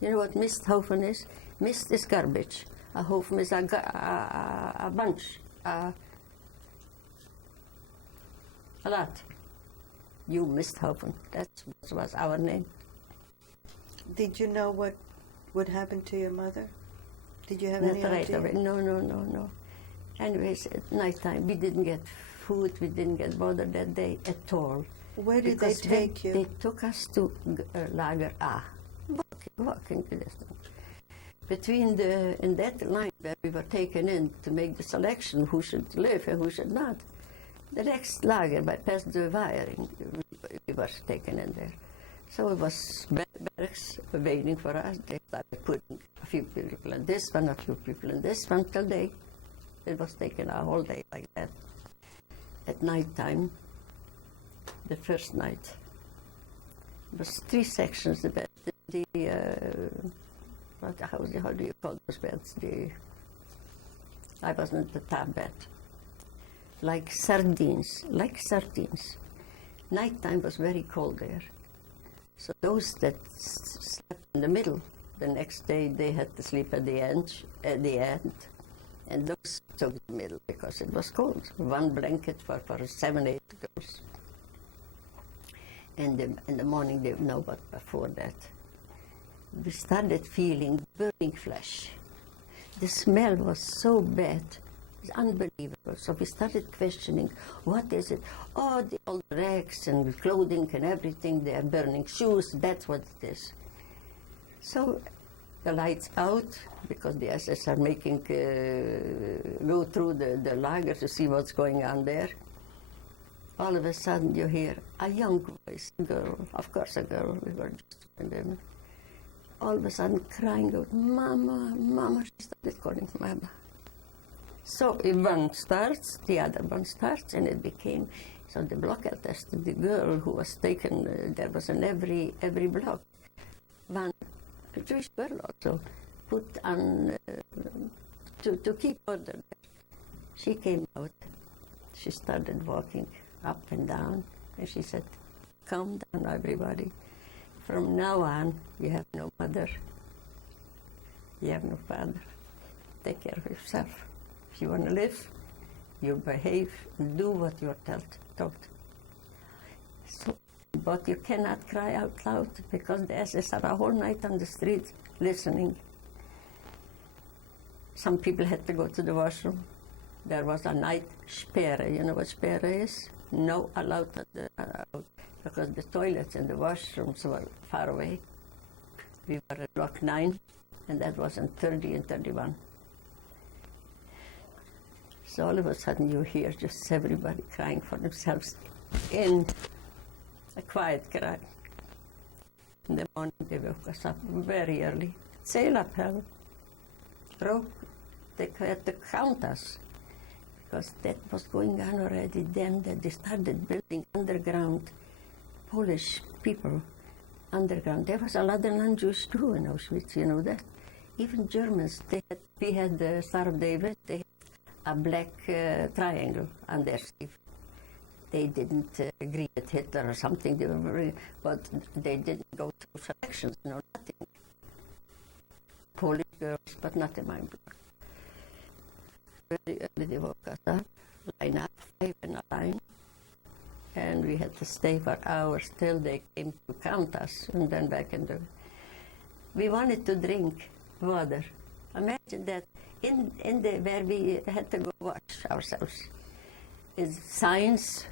You know what Misthofen is? Mist is garbage. A hofen is a bunch, a lot. You Misthofen. That was our name. Did you know what would happen to your mother? Did you have Not any right idea? away. No. Anyways, at night time, we didn't get food, we didn't get water that day at all. Where did Because they take you? They took us to Lager A, walking to this thing. In that line where we were taken in to make the selection, who should live and who should not, the next lager by past the wiring, we were taken in there. So it was barracks waiting for us. They started putting a few people in this one, a few people in this one, till it was taken a whole day like that. At night time, the first night, there was 3 sections, the bed, how do you call those beds? I wasn't at the top bed. Like sardines. Nighttime was very cold there. So those that slept in the middle, the next day they had to sleep at the end, and those took the middle because it was cold. One blanket for 7, 8 girls. And in the morning, but before that, we started feeling burning flesh. The smell was so bad, it's unbelievable. So we started questioning, what is it? Oh, the old rags and clothing and everything, they are burning shoes, that's what it is. So the lights out, because the SS are making, go through the lager to see what's going on there. All of a sudden you hear a young voice, a girl, of course a girl, we were just women. All of a sudden crying out, "Mama, Mama," she started calling Mama. So if one starts, the other one starts, and it became, so the block tested the girl who was taken, there was in every block, one Jewish girl also, put on, to keep order. She came out, she started walking up and down, and she said, "Calm down, everybody. From now on, you have no mother, you have no father. Take care of yourself. If you want to live, you behave, do what you're told. So, but you cannot cry out loud, because the SS are a whole night on the street listening. Some people had to go to the washroom. There was a night sperre. You know what sperre is? No allowed out, because the toilets and the washrooms were far away. We were at block 9, and that was in 30 and 31. So all of a sudden you hear just everybody crying for themselves in a quiet cry. In the morning they woke us up very early. Sail up, Helen. Row. They had to count us, because that was going on already then, that they started building underground, Polish people underground. There was a lot of non-Jews too in Auschwitz, you know that. Even Germans, we had the Star of David, they had a black triangle on their sleeve. They didn't agree with Hitler or something, but they didn't go through selections, no, nothing. Polish girls, but not in my block. Very early they woke us up, line up, 5 in a line, and we had to stay for hours till they came to count us, and then back in the... We wanted to drink water. Imagine that where we had to go wash ourselves. It's science.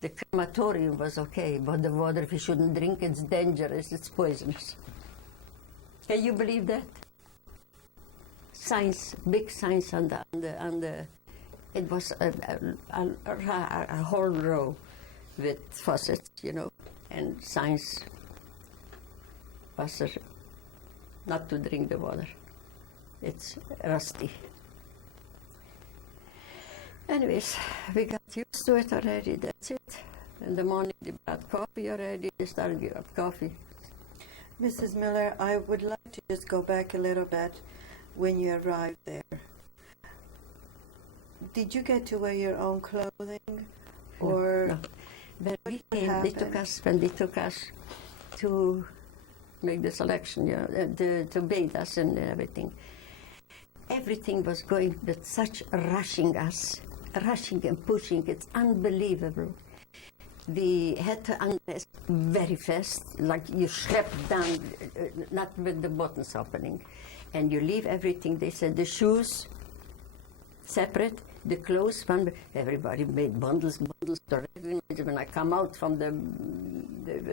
The crematorium was okay, but the water, if you shouldn't drink, it's dangerous, it's poisonous. Can you believe that? Science, big science on the it was a whole row with faucets, you know, and science was not to drink the water. It's rusty. Anyways, we got used to it already, that's it. In the morning they brought coffee already, they started giving up coffee. Mrs. Miller, I would like to just go back a little bit when you arrived there. Did you get to wear your own clothing? Or no. When we came, when they took us to make the selection, you know, to bathe us and everything. Everything was going with such rushing us, rushing and pushing, it's unbelievable. We had to undress very fast, like you slap down, not with the buttons opening. And you leave everything, they said, the shoes separate, the clothes, everybody made bundles to recognize. When I come out from the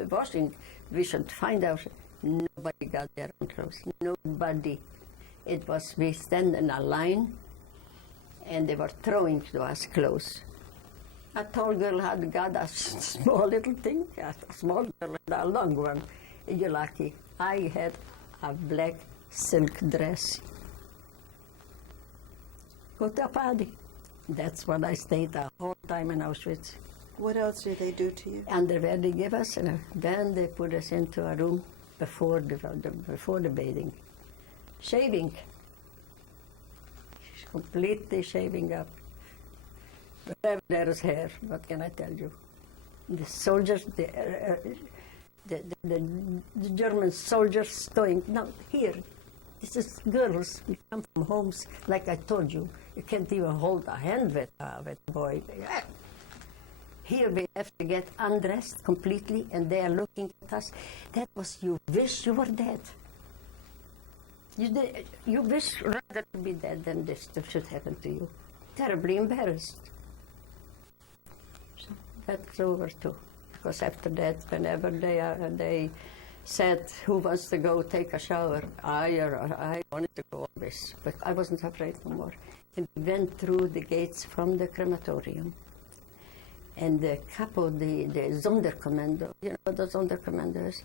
washing, we should find out, nobody got their own clothes, nobody. It was, we stand in a line, and they were throwing to us clothes. A tall girl had got a small little thing, a small girl and a long one. You're lucky. I had a black silk dress. Go to a party. That's what I stayed the whole time in Auschwitz. what else did they do to you? Underwear they give us, and then they put us into a room before the bathing. Shaving. Completely shaving up. Wherever there is hair, what can I tell you? The soldiers, the German soldiers stowing. Now, here, this is girls. We come from homes, like I told you. You can't even hold a hand with a boy. Here we have to get undressed completely, and they are looking at us. That was, you wish you were dead. You wish rather to be dead than this should happen to you. Terribly embarrassed. So that's over too. Because after that, whenever they said, who wants to go take a shower? I wanted to go always, but I wasn't afraid no more. And we went through the gates from the crematorium. And the capo, the Sonderkommando, you know what the Sonderkommando is?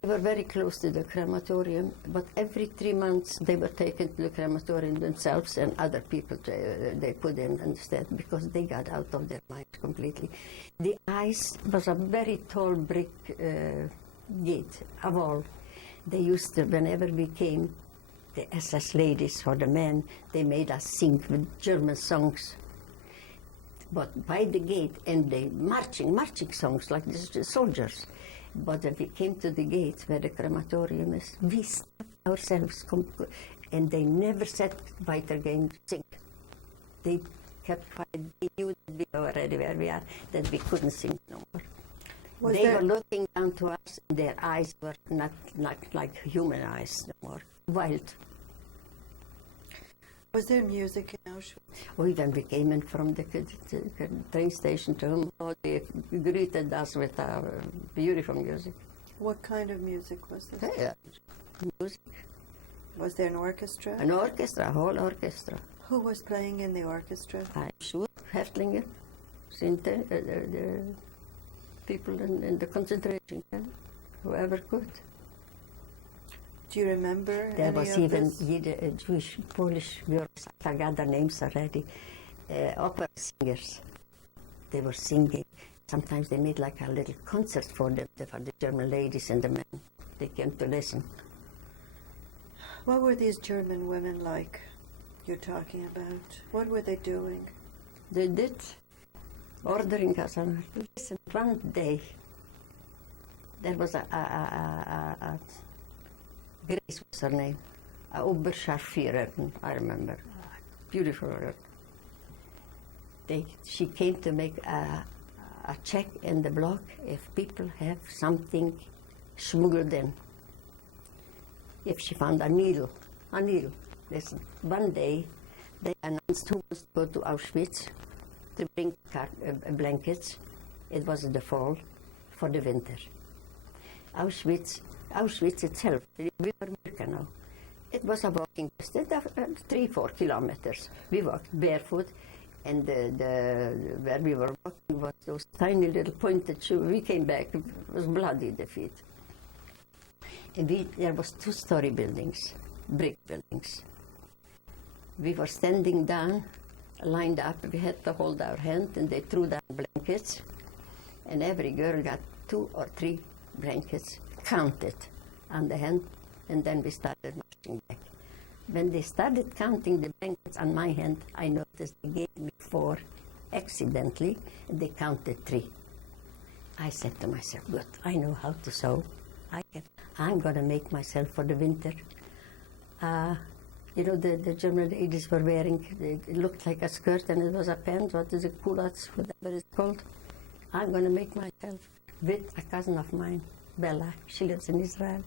They were very close to the crematorium, but every 3 months they were taken to the crematorium themselves, and other people they put in instead, because they got out of their minds completely. The ice was a very tall brick gate, a wall. They used to, whenever we came, the SS ladies or the men, they made us sing with German songs. But by the gate, and they marching songs like the soldiers. But when we came to the gate where the crematorium is, we stopped ourselves, and they never said weitergehen, sing. They kept quiet. They knew that we were already where we are, that we couldn't sing no more. They were looking down to us, and their eyes were not like human eyes no more, wild. Was there music in Auschwitz? When we came in from the train station to home, they greeted us with beautiful music. What kind of music was this? Music. Was there an orchestra? An orchestra, a whole orchestra. Who was playing in the orchestra? I'm sure Häftlinge, Sinte, the people in the concentration camp, whoever could. Do you remember There any was of even this? Jewish, Polish girls, I forgot their names already, opera singers. They were singing. Sometimes they made like a little concert for them, for the German ladies and the men. They came to listen. What were these German women like you're talking about? What were they doing? They did, ordering us. Listen, one day, there was a Grace was her name, a Oberscharführerin, I remember. Beautiful girl. She came to make a check in the block if people have something smuggled in. If she found a needle. Listen, one day they announced who was to go to Auschwitz to bring blankets. It was in the fall for the winter. Auschwitz itself, we were Birkenau. It was a walking distance of 3-4 kilometers. We walked barefoot, and where we were walking was those tiny little pointed shoes. We came back, it was bloody, the feet. And there was 2-story buildings, brick buildings. We were standing down, lined up. We had to hold our hand, and they threw down blankets, and every girl got 2 or 3 blankets, counted on the hand, and then we started marching back. When they started counting the blankets on my hand, I noticed they gave me 4 accidentally, and they counted 3. I said to myself, good, I know how to sew. I'm going to make myself for the winter. You know, the German ladies were wearing, it looked like a skirt, and it was a pant, what is it, culottes, whatever it's called. I'm going to make myself with a cousin of mine, Bella. She lives in Israel.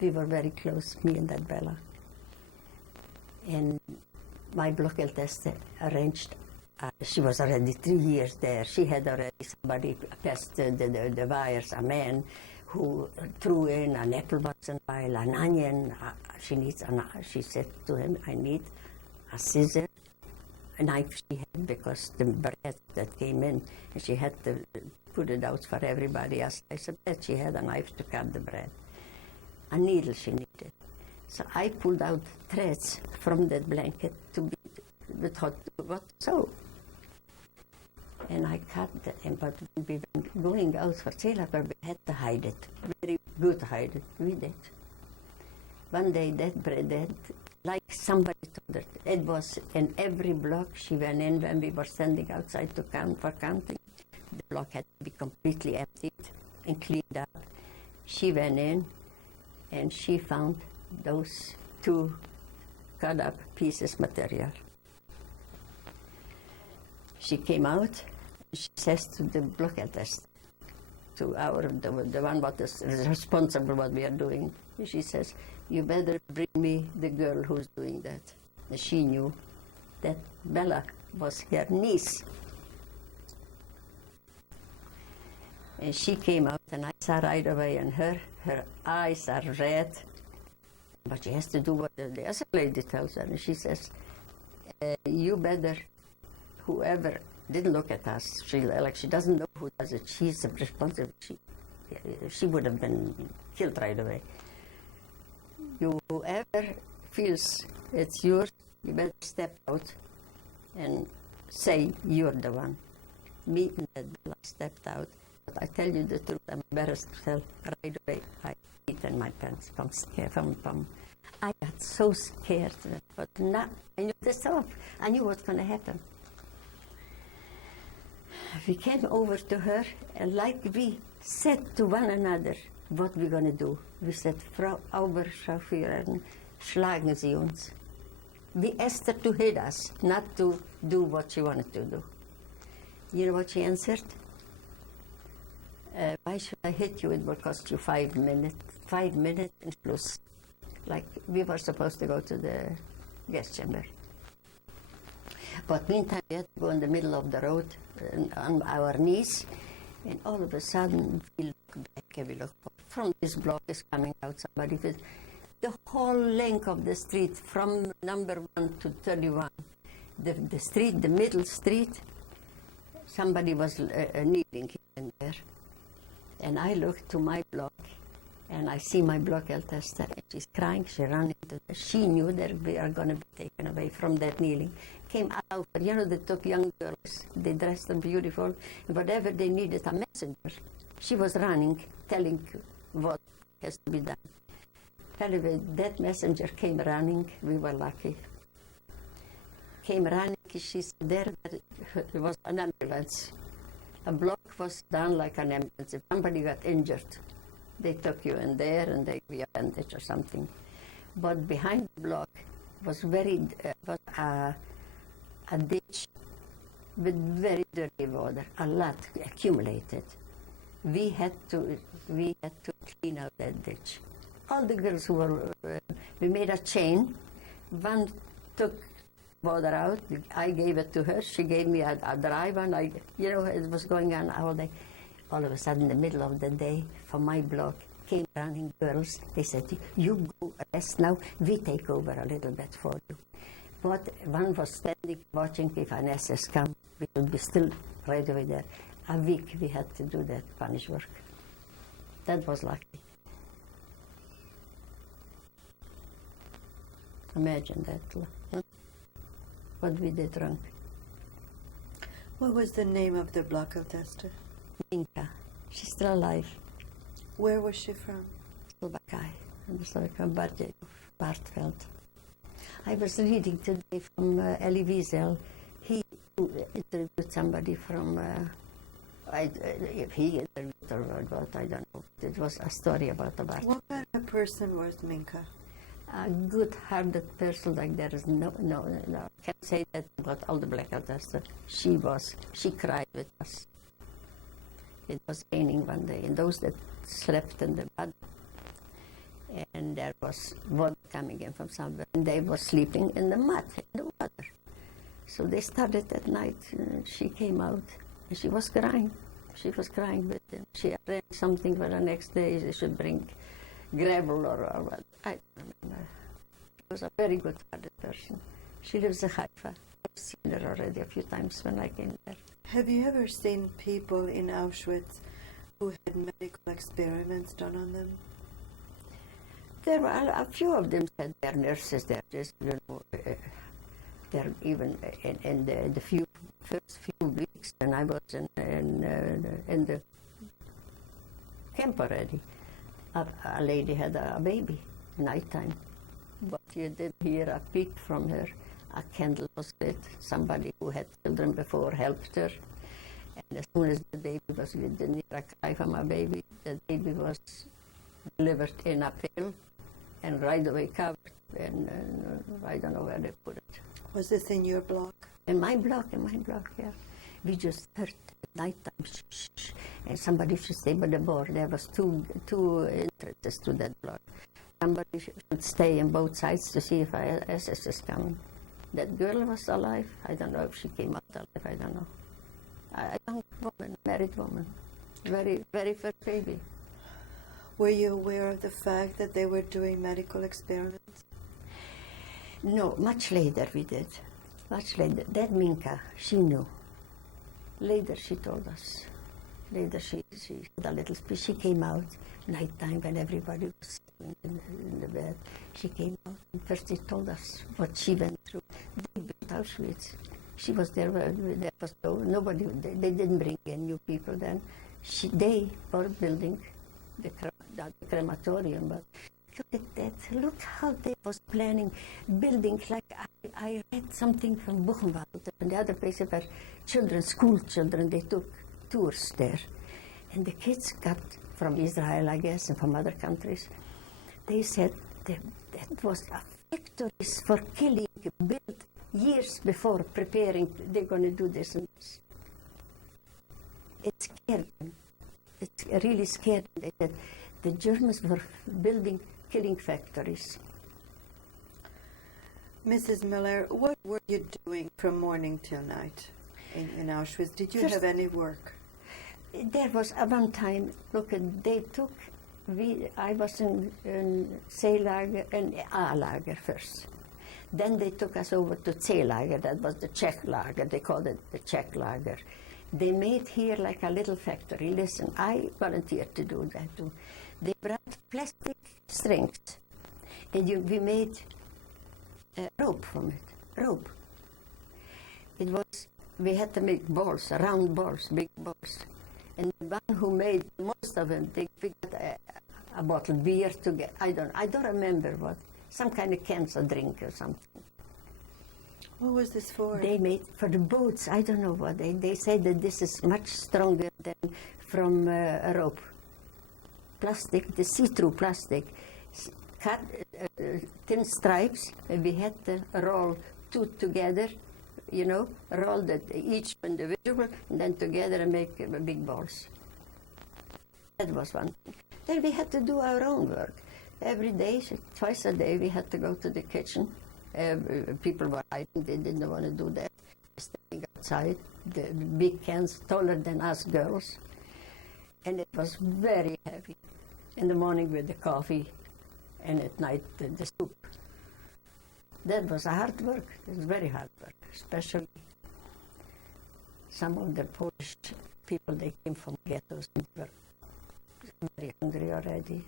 We were very close, me and that Bella. And my Blockelteste arranged, she was already 3 years there. She had already somebody passed the wires, a man who threw in an apple button pile, an onion. She said to him, I need a scissor, a knife she had, because the bread that came in, and she had to put it out for everybody else. I said that she had a knife to cut the bread. A needle she needed. So I pulled out threads from that blanket to be with what to sew. And I cut them, but when we were going out for Seelapper, we had to hide it. Very good to hide it. We did. One day that bread, like somebody told her, it was in every block she went in when we were standing outside to count for counting. The block had to be completely emptied and cleaned up. She went in and she found those 2 cut up pieces material. She came out, she says to the Blockeltest, to the one what is responsible what we are doing, she says, you better bring me the girl who's doing that. And she knew that Bella was her niece. And she came out, and I saw right away, and her eyes are red. But she has to do what the other lady tells her. And she says, you better, whoever didn't look at us, she doesn't know who does it. She's responsible. She would have been killed right away. Whoever feels it's yours, you better step out and say you're the one. Me and that girl, I stepped out. But I tell you the truth, I'm embarrassed to tell right away. I peed in my pants I got so scared, but not, I knew this up. I knew what's going to happen. We came over to her, and like we said to one another what we're going to do. We said, Frau Oberscharführerin, schlagen Sie uns. We asked her to hit us, not to do what she wanted to do. You know what she answered? Why should I hit you? It will cost you 5 minutes. 5 minutes and plus. Like we were supposed to go to the gas chamber. But meantime, we had to go in the middle of the road on our knees, and all of a sudden we look back and we look from this block is coming out somebody with the whole length of the street from number 1 to 31. The street, the middle street, somebody was kneeling here and there. And I looked to my block, and I see my block tester, and she's crying. She ran into she knew that we are going to be taken away from that kneeling. Came out, you know, they took young girls, they dressed them beautiful, whatever they needed, a messenger. She was running, telling what has to be done. Anyway, that messenger came running, we were lucky. Came running, she said there was an ambulance. A block was done like an ambulance. If somebody got injured, they took you in there and they gave you a bandage or something. But behind the block was a ditch with very dirty water, a lot accumulated. We had to clean out that ditch. All the girls who were, we made a chain. One took water out. I gave it to her. She gave me a dry one. It was going on all day. All of a sudden, in the middle of the day, from my block, came running girls. They said, you go rest now. We take over a little bit for you. But one was standing, watching if an SS come. We would be still right away there. A week we had to do that punish work. That was lucky. Imagine that. Huh? What we did wrong. What was the name of the block tester? Minka. She's still alive. Where was she from? Slovakia. From Bartveld. I was reading today from Elie Wiesel. He interviewed somebody from, if he interviewed or what, I don't know. It was a story about Bartveld. What kind of person was Minka? A good-hearted person, like there is no. Can't say that about all the black testers. She cried with us. It was raining one day, and those that slept in the mud, and there was water coming in from somewhere, and they were sleeping in the mud, in the water. So they started at night, and she came out, and she was crying. She was crying with them. She arranged something for the next day. They should bring gravel or what. I don't remember. She was a very good-hearted person. She lives in Haifa. I've seen her already a few times when I came there. Have you ever seen people in Auschwitz who had medical experiments done on them? There were a few of them had their nurses there. Just they're even in the first few weeks when I was in the camp already. A lady had a baby, nighttime, but you did hear a peep from her. A candle was lit. Somebody who had children before helped her. And as soon as the baby was, we didn't hear a cry from a baby. The baby was delivered in a pill and right away covered. And I don't know where they put it. Was this in your block? In my block, yeah. We just heard at nighttime, shh, shh, shh, and somebody should stay by the door. There was two entrances to that block. Somebody should stay on both sides to see if SS is coming. That girl was alive. I don't know if she came out alive. I don't know. A young woman, married woman. very, very first baby. Were you aware of the fact that they were doing medical experiments? No, much later we did. Much later. That Minka, she knew. Later she told us. Later she had a little speech. She came out nighttime when everybody was in the bed. She came out and first she told us what she went through. They built Auschwitz. She was there. There was nobody. They didn't bring in new people then. They were building the crematorium. But look at that. Look how they was planning building. Like I read something from Buchenwald and the other places where children, school children, they took tours there. And the kids got from Israel, I guess, and from other countries. They said that was a factory for killing built years before, preparing, they're going to do this and this. It scared them. It really scared them. They said the Germans were building killing factories. Mrs. Muller, what were you doing from morning till night in Auschwitz? Did you First, have any work? There was one time, look, they took, I was in C-lager and A-lager first. Then they took us over to C-lager, that was the Czech lager, they called it the Czech lager. They made here like a little factory. Listen, I volunteered to do that too. They brought plastic strings, and we made rope from it, rope. It was, we had to make balls, round balls, big balls. And the one who made most of them, they got a bottle of beer to get, I don't remember what, some kind of cancer drink or something. What was this for? They made for the boats, I don't know what, they said that this is much stronger than from a rope. Plastic, the see-through plastic, cut thin stripes, and we had to roll two together, you know, roll that each individual, and then together and make big balls. That was one thing. Then we had to do our own work. Every day, twice a day, we had to go to the kitchen. People were hiding, they didn't want to do that. Standing outside, the big cans taller than us girls. And it was very heavy. In the morning with the coffee, and at night the soup. That was hard work. It was very hard work, especially some of the Polish people, they came from ghettos and were very hungry already.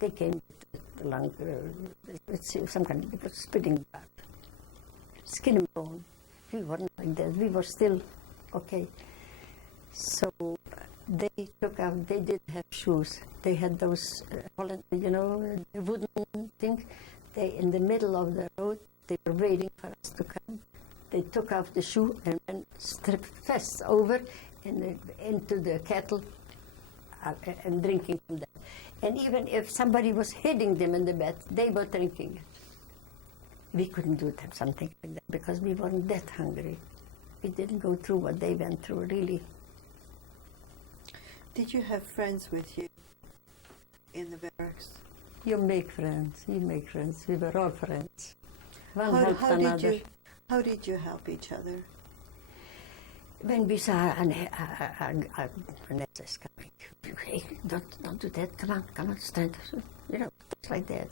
They came to the lung, some kind of spitting back, skin and bone. We weren't like that. We were still okay. So they took out, they didn't have shoes. They had those, you know, wooden things. They, in the middle of the road, they were waiting for us to come. They took off the shoe and then stripped fast over into the kettle and drinking from that. And even if somebody was hitting them in the bed, they were drinking it. We couldn't do that, something like that, because we weren't that hungry. We didn't go through what they went through, really. Did you have friends with you in the barracks? You make friends. We were all friends. One helped How another. how did you help each other? When we saw an SS coming, hey, don't do that. Come on, stand. You know, things like that.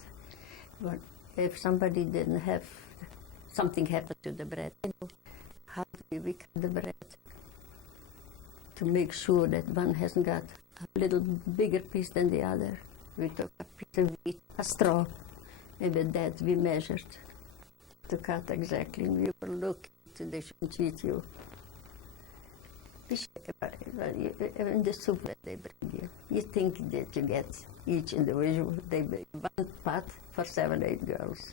But if somebody didn't have, something happened to the bread, you know, how do we cut the bread? To make sure that one hasn't got a little bigger piece than the other. We took a piece of wheat, a straw, and with that we measured to cut exactly. We were looking so they shouldn't cheat you. In the soup that they bring you think that you get each individual, they bring one pot for 7, 8 girls.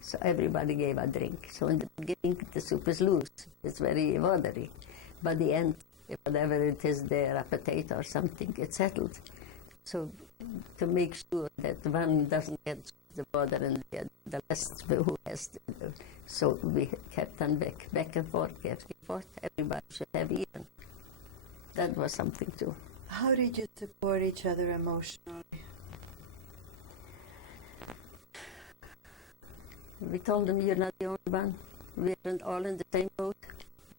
So everybody gave a drink. So in the beginning, the soup is loose. It's very watery. By the end, whatever it is there, a potato or something, it's settled. So to make sure that one doesn't get the water and the rest who has to do. So we kept on back and forth. Everybody should have eaten. That was something too. How did you support each other emotionally? We told them, you're not the only one. We're all in the same boat.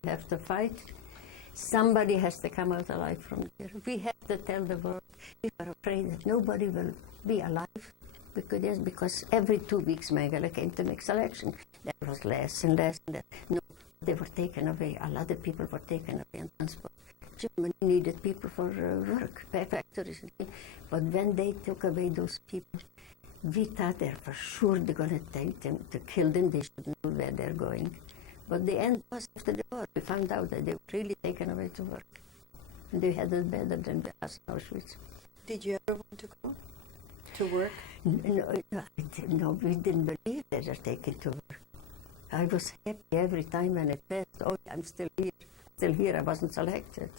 We have to fight. Somebody has to come out alive from there. We have to tell the world. We are afraid that nobody will be alive. Because every 2 weeks Megala came to make selection. There was less and less and less. No, they were taken away. A lot of people were taken away and transported. Germany needed people for work, factories and things. But when they took away those people, we thought they're for sure they're going to take them, to kill them. They should know where they're going. But the end was after the war. We found out that they were really taken away to work. And they had it better than us in Auschwitz. Did you ever want to go to work? No, we didn't believe they were taken to work. I was happy every time when it passed. Oh, I'm still here. I wasn't selected.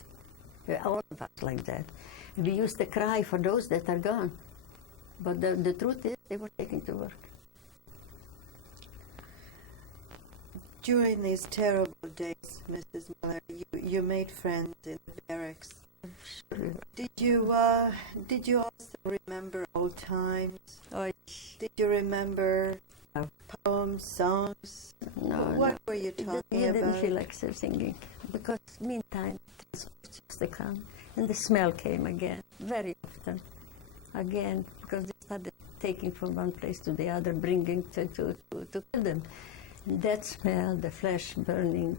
All of us like that. We used to cry for those that are gone. But the truth is, they were taken to work. During these terrible days, Mrs. Muller, you made friends in the barracks. Sure. Did you also remember old times? Oh, Did you remember No. poems, songs? no, What were you talking We didn't about? feel like singing because meantime it was just to come, and the smell came again very often. Again, because they started taking from one place to the other, bringing to kill them. That smell, the flesh burning,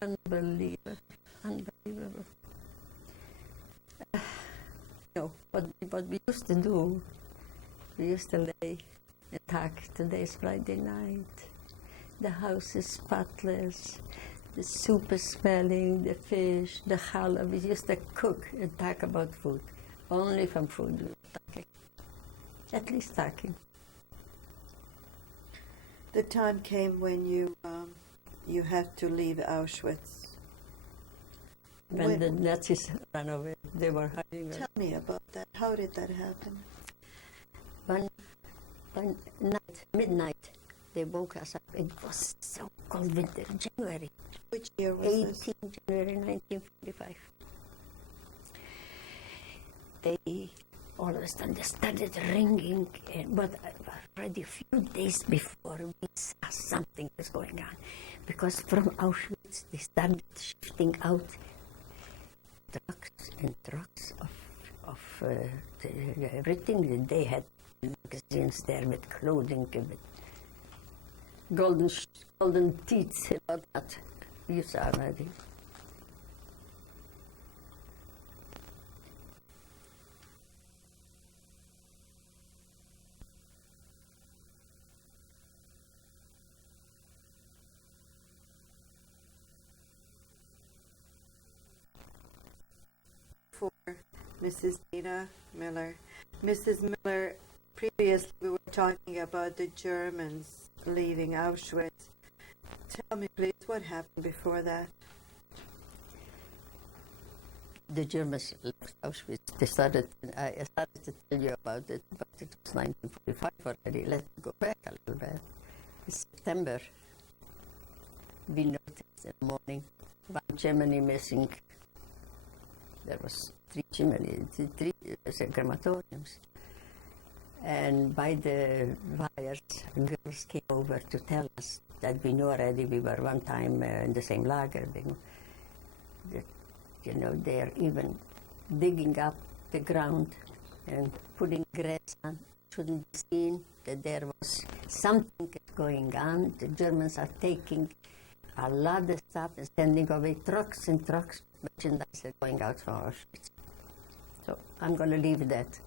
unbelievable. What we used to do, we used to lay and talk. Today's Friday night. The house is spotless. The soup is smelling, the fish, the challah. We used to cook and talk about food. Only from food we were talking. At least talking. The time came when you had to leave Auschwitz. When the Nazis ran away, they were hiding. Tell me about that. How did that happen? One night, midnight, they woke us up. It was so cold winter, January. Which year was this? 18 January 1945. They all of a sudden they started ringing, but already a few days before we saw something was going on, because from Auschwitz they started shifting out trucks and trucks of everything. They had magazines there with clothing, with golden teeth, and all that. You saw already. For Mrs. Dina Muller. Mrs. Muller, previously we were talking about the Germans leaving Auschwitz. Tell me, please, what happened before that? The Germans left Auschwitz. I started to tell you about it, but it was 1945 already. Let's go back a little bit. In September, we noticed in the morning one Germany missing. There was three crematoriums. And by the wires, girls came over to tell us that we knew already we were one time in the same lager. They're even digging up the ground and putting grass on. Shouldn't be seen that there was something going on. The Germans are taking a lot of stuff and sending away trucks and trucks, merchandise are going out from Auschwitz. So I'm going to leave that.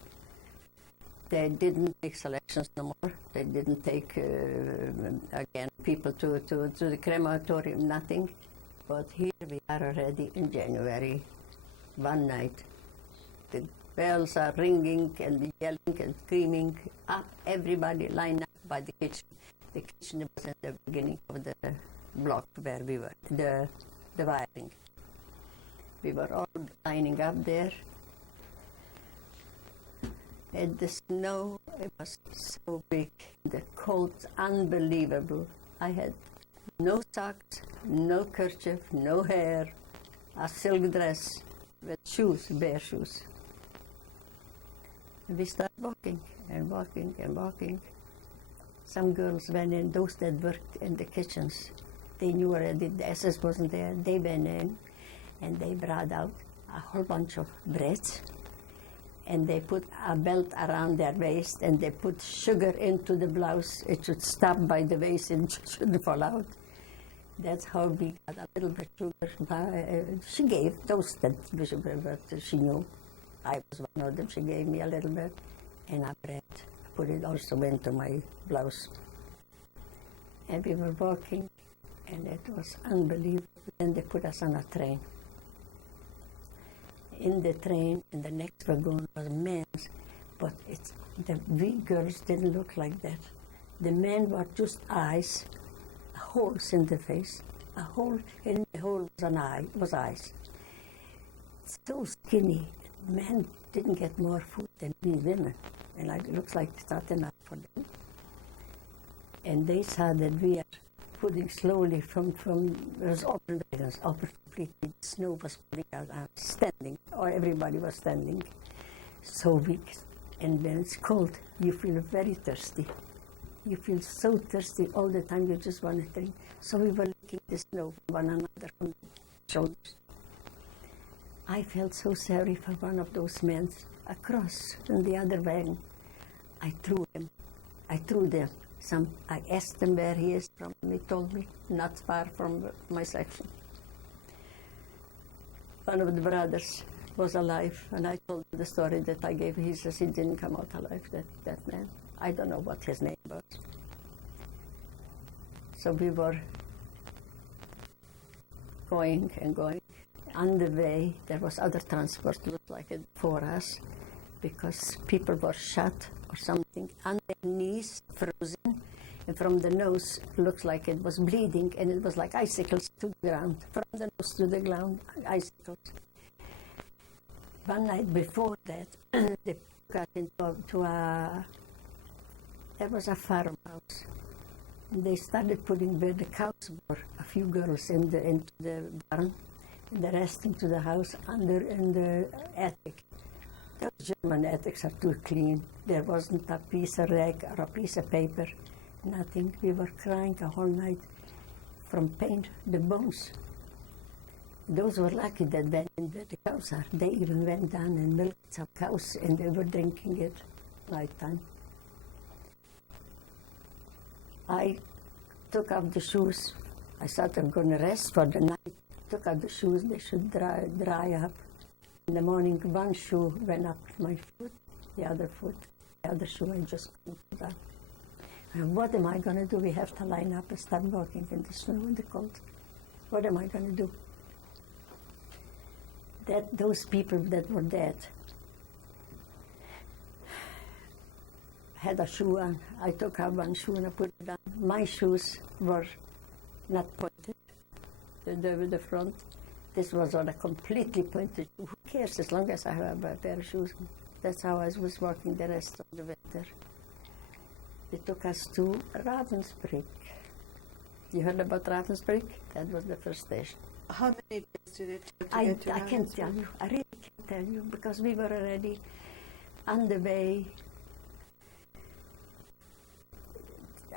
They didn't take selections no more. They didn't take, again, people to the crematorium, nothing. But here we are already in January, one night. The bells are ringing and yelling and screaming. Up, everybody line up by the kitchen. The kitchen was at the beginning of the block where we were, the wiring. We were all lining up there. And the snow, it was so big. The cold, unbelievable. I had no socks, no kerchief, no hair, a silk dress with shoes, bare shoes. And we started walking and walking and walking. Some girls went in, those that worked in the kitchens. They knew already the SS wasn't there. They went in and they brought out a whole bunch of breads, and they put a belt around their waist, and they put sugar into the blouse. It should stop by the waist and shouldn't fall out. That's how we got a little bit of sugar. She gave those that she knew. I was one of them. She gave me a little bit, and a bread. I put it also into my blouse. And we were walking, and it was unbelievable. Then they put us on a train. In the train, in the next wagon was men's, but we girls didn't look like that. The men were just eyes, holes in the face, a hole, and the hole was eyes. So skinny. Men didn't get more food than we women, and it looks like it's not enough for them. And they saw that we are putting slowly from it was open wagons, open completely. The snow was putting out, standing, or everybody was standing. So weak, and when it's cold, you feel very thirsty. You feel so thirsty all the time, you just want to drink. So we were licking the snow from one another from the shoulders. I felt so sorry for one of those men across in the other wagon. I threw them. I asked him where he is from. He told me, not far from my section. One of the brothers was alive, and I told him the story that I gave. He says he didn't come out alive, that man. I don't know what his name was. So we were going and going. On the way, there was other transport, looked like it for us, because people were shot or something on their knees, frozen, and from the nose, looks like it was bleeding, and it was like icicles to the ground, from the nose to the ground, icicles. One night before that, they got into there was a farmhouse. And they started putting where the cows were, a few girls into the barn, and the rest into the house in the attic. Those German attics are too clean. There wasn't a piece of rag or a piece of paper, nothing. We were crying a whole night from pain, the bones. Those were lucky that went in where the cows are. They even went down and milked some cows, and they were drinking it nighttime. I took off the shoes. I thought I'm going to rest for the night. Took off the shoes, they should dry up. In the morning, one shoe went up my foot, the other shoe I just couldn't put on. And what am I going to do? We have to line up and start walking in the snow and the cold. What am I going to do? Those people that were dead had a shoe on. I took out one shoe and I put it on. My shoes were not pointed, the front. This was on a completely pointed shoe. Who cares as long as I have a pair of shoes? That's how I was walking the rest of the winter. They took us to Ravensbrück. You heard about Ravensbrück? That was the first station. How many days did it take to I get to can't Ravensbrück? tell you. I really can't tell you because we were already on the way.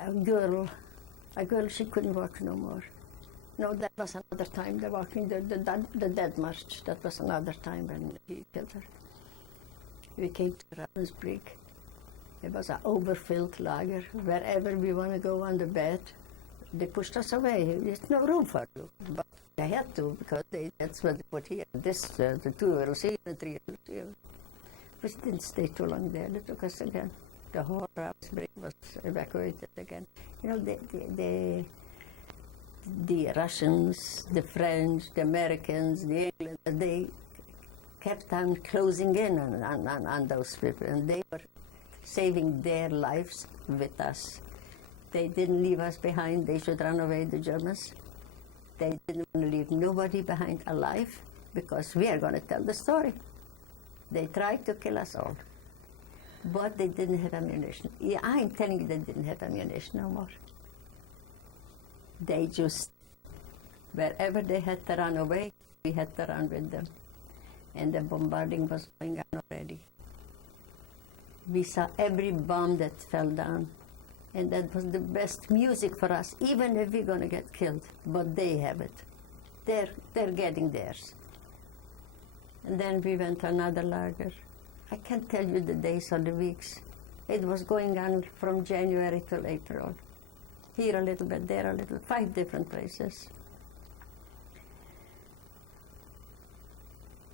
A girl, she couldn't walk no more. No, that was another time, the walking, the dead march. That was another time when he killed her. We came to Ravensbrück. It was an overfilled lager. Wherever we want to go on the bed, they pushed us away. There's no room for you. But they had to, because that's what they put here. The 2 girls here, the 3 girls here. We didn't stay too long there. They took us again. The whole Ravensbrück was evacuated again. You know, the Russians, the French, the Americans, the England, they kept on closing in on those people, and they were saving their lives with us. They didn't leave us behind. They should run away, the Germans. They didn't want to leave nobody behind alive because we are going to tell the story. They tried to kill us all, but they didn't have ammunition. Yeah, I'm telling you, they didn't have ammunition no more. They just, wherever they had to run away, we had to run with them. And the bombarding was going on already. We saw every bomb that fell down. And that was the best music for us, even if we're going to get killed. But they have it. They're getting theirs. And then we went to another lager. I can't tell you the days or the weeks. It was going on from January till April. Here a little bit, there a little, 5 different places.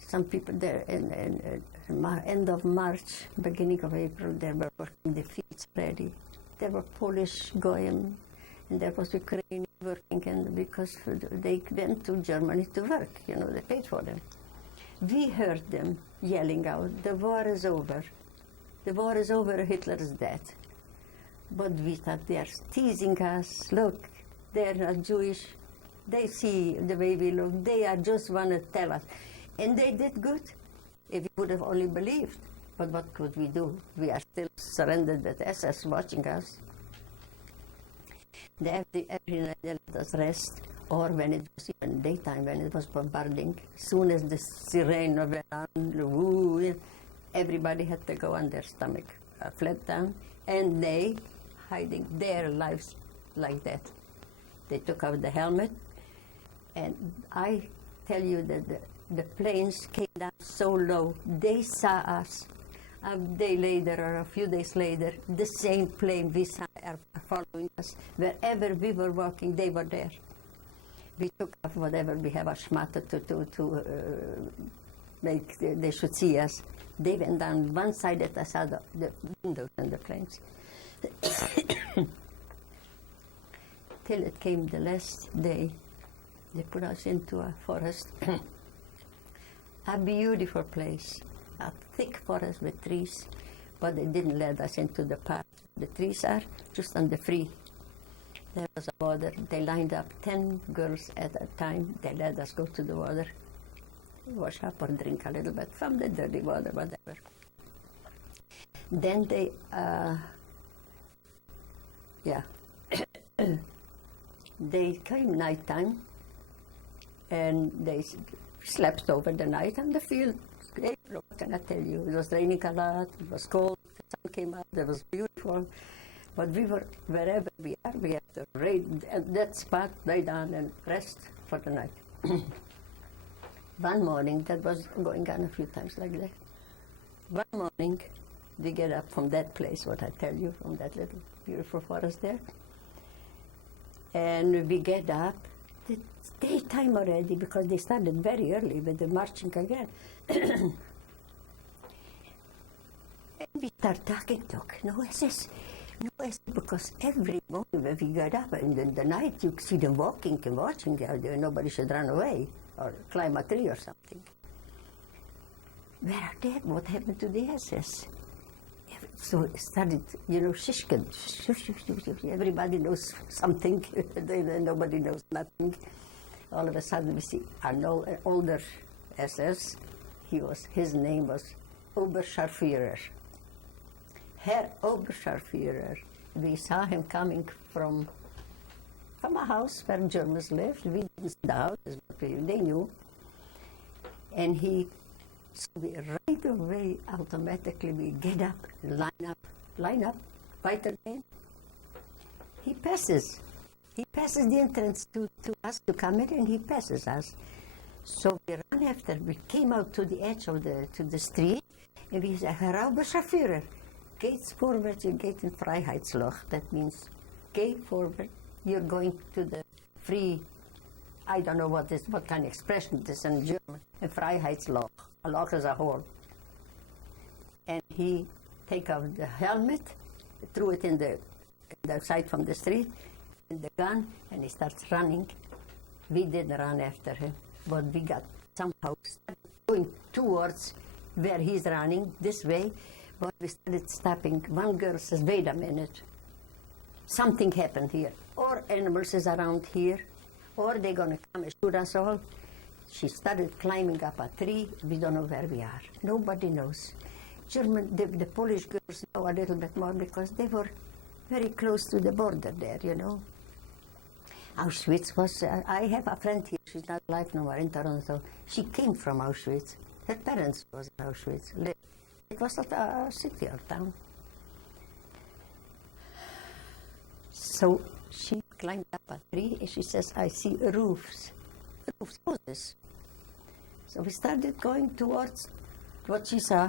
Some people there in end of March, beginning of April, they were working the fields ready. There were Polish goyim, and there was Ukrainian working, and because they went to Germany to work, you know, they paid for them. We heard them yelling out, "The war is over. The war is over, Hitler is dead." But we thought they are teasing us. Look, they're not Jewish. They see the way we look. They are just want to tell us. And they did good, if we would have only believed. But what could we do? We are still surrendered with SS watching us. Every night they let us rest, or when it was even daytime, when it was bombarding, as soon as the siren went on, everybody had to go on their stomach, flat down, and they hiding their lives like that. They took out the helmet, and I tell you that the planes came down so low, they saw us. A day later or a few days later, the same plane we saw are following us. Wherever we were walking, they were there. We took off whatever we have, a schmatter to make they should see us. They went down one side at us, the windows and the planes. Till it came the last day, they put us into a forest. A beautiful place, a thick forest with trees, but they didn't let us into the path. The trees are just on the free. There was a water. They lined up 10 girls at a time. They let us go to the water, wash up or drink a little bit from the dirty water, whatever. Then they, they came nighttime, and they slept over the night on the field. April, what can I tell you? It was raining a lot, it was cold, the sun came out, it was beautiful. But we were, wherever we are, we have to raid at that spot, lay down and rest for the night. One morning, that was going on a few times like that. One morning, we get up from that place, what I tell you, from that little beautiful forest there. And we get up. It's daytime already because they started very early with the marching again. And we start talking, look, no SS, because every morning when we get up in the night, you see them walking and watching out there. Nobody should run away or climb a tree or something. Where are they? What happened to the SS? So it started, you know, shishkin. Everybody knows something. Nobody knows nothing. All of a sudden we see an older SS. His name was Oberscharführer. Herr Oberscharführer. We saw him coming from a house where Germans lived. We didn't see the house, they knew. And so we right away, automatically, we get up, line up, fight again. He passes the entrance to us to come in, and he passes us. So we ran after. We came out to the edge of the street, and we said, Herr Oberscharführer, geht's forward, you get in Freiheitsloch. That means, gate forward, you're going to the free, I don't know what kind of expression this is in German, a Freiheitsloch. A loch is a hole. And he take off the helmet, threw it in the side from the street, and the gun, and he starts running. We didn't run after him, but we got somehow started going towards where he's running, this way, but we started stopping. One girl says, wait a minute, something happened here. Or animals is around here, or they're going to come and shoot us all. She started climbing up a tree. We don't know where we are. Nobody knows. The Polish girls know a little bit more because they were very close to the border there, you know. Auschwitz was, I have a friend here, she's not alive no more, in Toronto. She came from Auschwitz. Her parents was in Auschwitz. It was not a city or town. So she climbed up a tree and she says, I see roofs, houses. So we started going towards what she saw.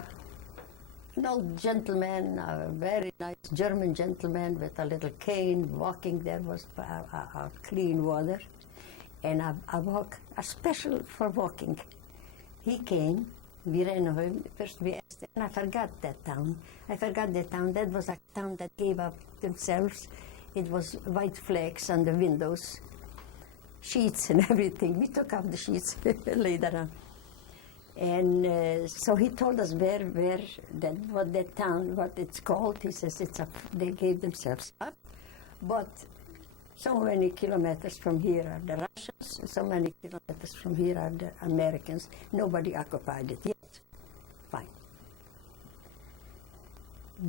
An old gentleman, a very nice German gentleman with a little cane walking. There was a clean water and a walk, a special for walking. He came, we ran over him. First we asked him, and I forgot that town. That was a town that gave up themselves. It was white flags on the windows, sheets and everything. We took off the sheets later on. And so he told us what that town, what it's called. He says they gave themselves up, but so many kilometers from here are the Russians, so many kilometers from here are the Americans. Nobody occupied it yet. Fine.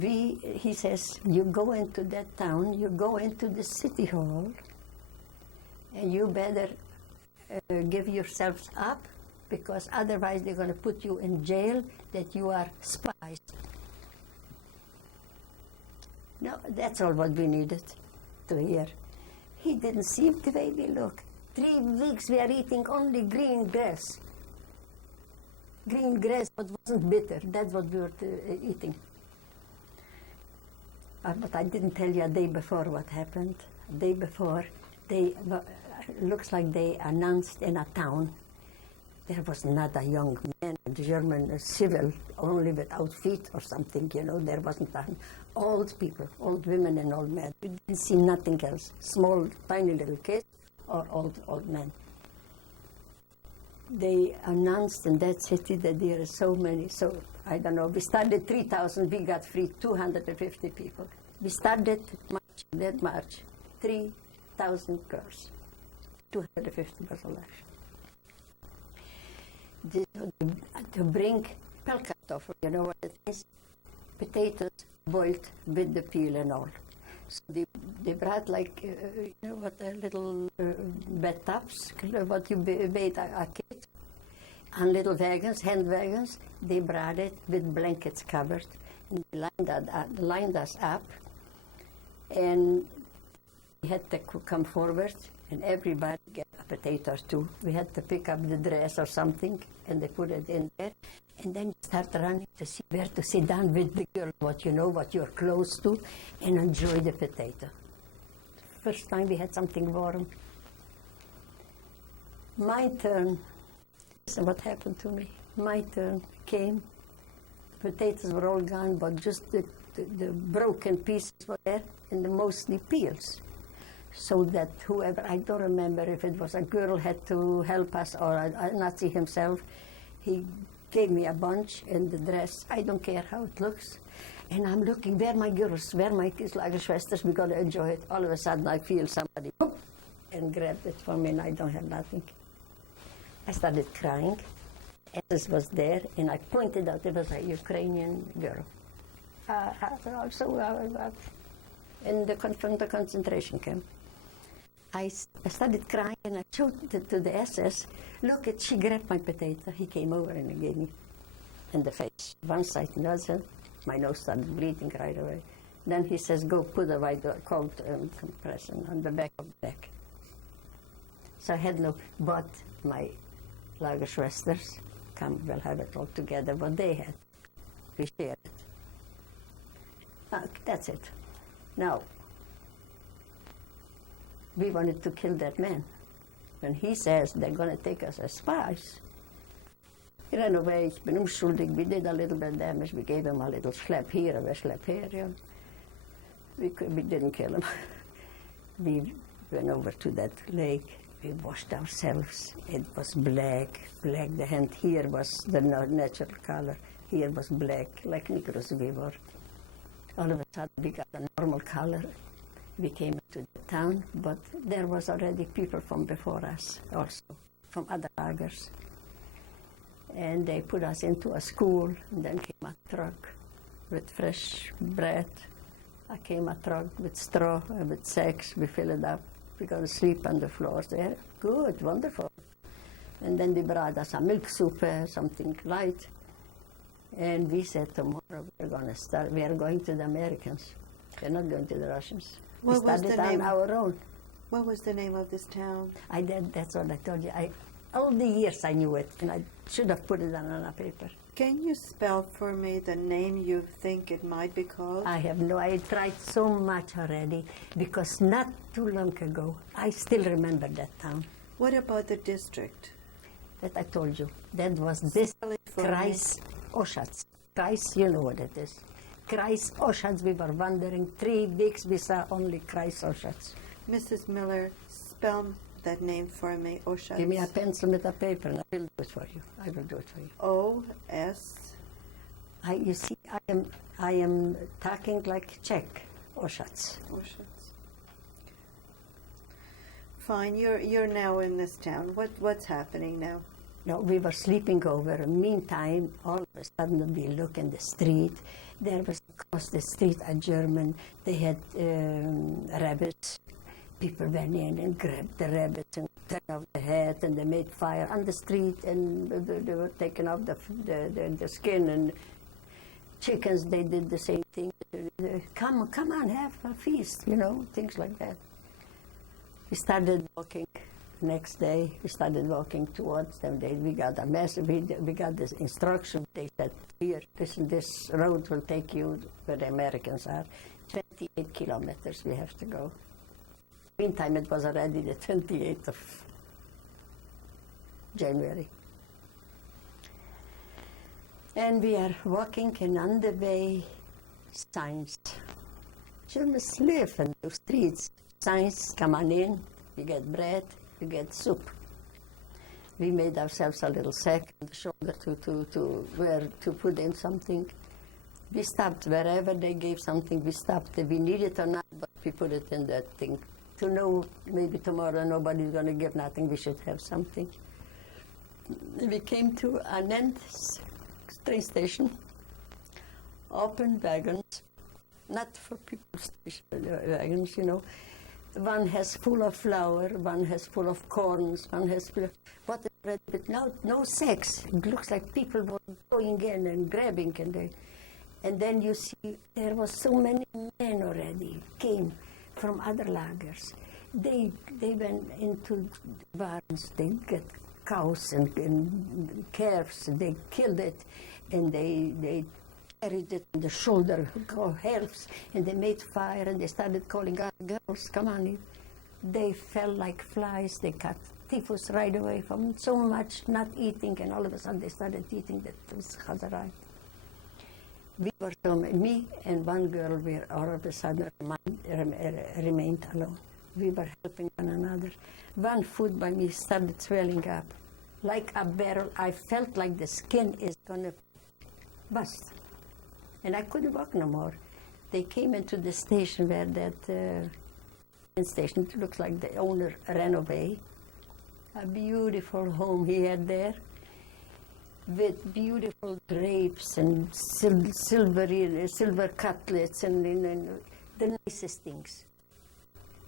He says, you go into that town, you go into the city hall, and you better give yourselves up, because otherwise they're going to put you in jail that you are spies. No, that's all what we needed to hear. He didn't see the way we look. 3 weeks we are eating only green grass. Green grass, but wasn't bitter. That's what we were eating. But I didn't tell you a day before what happened. A day before, looks like they announced in a town. There was not a young man, a German civil, only without feet or something, you know. There wasn't old people, old women and old men. We didn't see nothing else. Small, tiny little kids or old men. They announced in that city that there are so many, I don't know, we started 3,000, we got free 250 people. We started that March, 3,000 girls, 250 was alive. To bring pelkartoffel, you know what it is? Potatoes boiled with the peel and all. So they brought like, you know what, little bed tops, what you made a kit, and little wagons, hand wagons. They brought it with blankets covered, and they lined us up, and we had to come forward, and everybody get a potato or two. We had to pick up the dress or something, and they put it in there, and then start running to see where to sit down with the girl, what you know, what you're close to, and enjoy the potato. First time we had something warm. My turn. So what happened to me? My turn came. Potatoes were all gone, but just the broken pieces were there, and the mostly peels. So that whoever, I don't remember if it was a girl had to help us or a Nazi himself, he gave me a bunch and the dress. I don't care how it looks. And I'm looking, where my girls, where my Lagerschwesters, we're going to enjoy it. All of a sudden I feel somebody, whoop, and grabbed it from me, and I don't have nothing. I started crying. Alice was there, and I pointed out it was a Ukrainian girl. From the concentration camp. I started crying, and I showed to the SS, look, she grabbed my potato. He came over and he gave me in the face. One side and the other. My nose started bleeding right away. Then he says, go put a white coat compression on the back of the neck. So I had no, but my Lagerschwesters we'll have it all together, what they had. We shared it. That's it. Now, we wanted to kill that man. When he says they're going to take us as spies, he ran away. Ich bin unschuldig. We did a little bit of damage. We gave him a little slap here, a slap here. Yeah. We didn't kill him. We went over to that lake. We washed ourselves. It was black. The hand here was the natural color. Here was black, like Nicholas we were. All of a sudden, we got a normal color. We came to the town, but there was already people from before us also, from other lagers. And they put us into a school, and then came a truck with fresh bread. I came a truck with straw, with sacks. We fill it up. We're going to sleep on the floors there. Good, wonderful. And then they brought us a milk soup, something light. And we said, tomorrow we're going to start. We are going to the Americans. We're not going to the Russians. What we started was the on name? our own. What was the name of this town? That's what I told you. All the years I knew it, and I should have put it on a paper. Can you spell for me the name you think it might be called? I tried so much already, because not too long ago, I still remember that town. What about the district? That I told you. That was this Spell it for me. Kreis Oschatz. Kreis, you know what it is. Kreis Oschatz, we were wandering 3 weeks, we saw only Kreis Oschatz. Mrs. Miller, spell that name for me, Oschatz. Give me a pencil with a paper and I will do it for you. I will do it for you. O-S... You see, I am talking like Czech, Oschatz. Oschatz. Fine, you're now in this town. What's happening now? No, we were sleeping over. Meantime, all of a sudden we look in the street. There was across the street a German. They had rabbits. People went in and grabbed the rabbits and took off the head, and they made fire on the street, and they were taking off the skin. And chickens, they did the same thing. Come on, have a feast, things like that. We started walking. Next day, we started walking towards them. We got a message. We got this instruction. They said, "Here, this road will take you where the Americans are. 28 kilometers we have to go." Meantime, it was already the 28th of January. And we are walking, and on the way, signs. You must live in those streets. Signs, come on in, you get bread, you get soup. We made ourselves a little sack on the shoulder to put in something. We stopped wherever they gave something. We stopped. If we need it or not, but we put it in that thing. To know maybe tomorrow nobody's going to give nothing, we should have something. We came to an end train station, open wagons, not for people's wagons, One has full of flour, one has full of corns, one has full of whatever, but no sex. It looks like people were going in and grabbing, and then you see there was so many men already came from other lagers. They went into barns, they get cows and calves, they killed it, and they carried it on the shoulder, halves, and they made fire, and they started calling out, "Girls, come on." They fell like flies. They got typhus right away from so much not eating, and all of a sudden they started eating. That was Chazarai. We were me and one girl were all of a sudden remained alone. We were helping one another. One foot by me started swelling up. Like a barrel, I felt like the skin is going to bust. And I couldn't walk no more. They came into the station where that station, it looks like the owner ran away. A beautiful home he had there, with beautiful drapes and silver cutlets and the nicest things.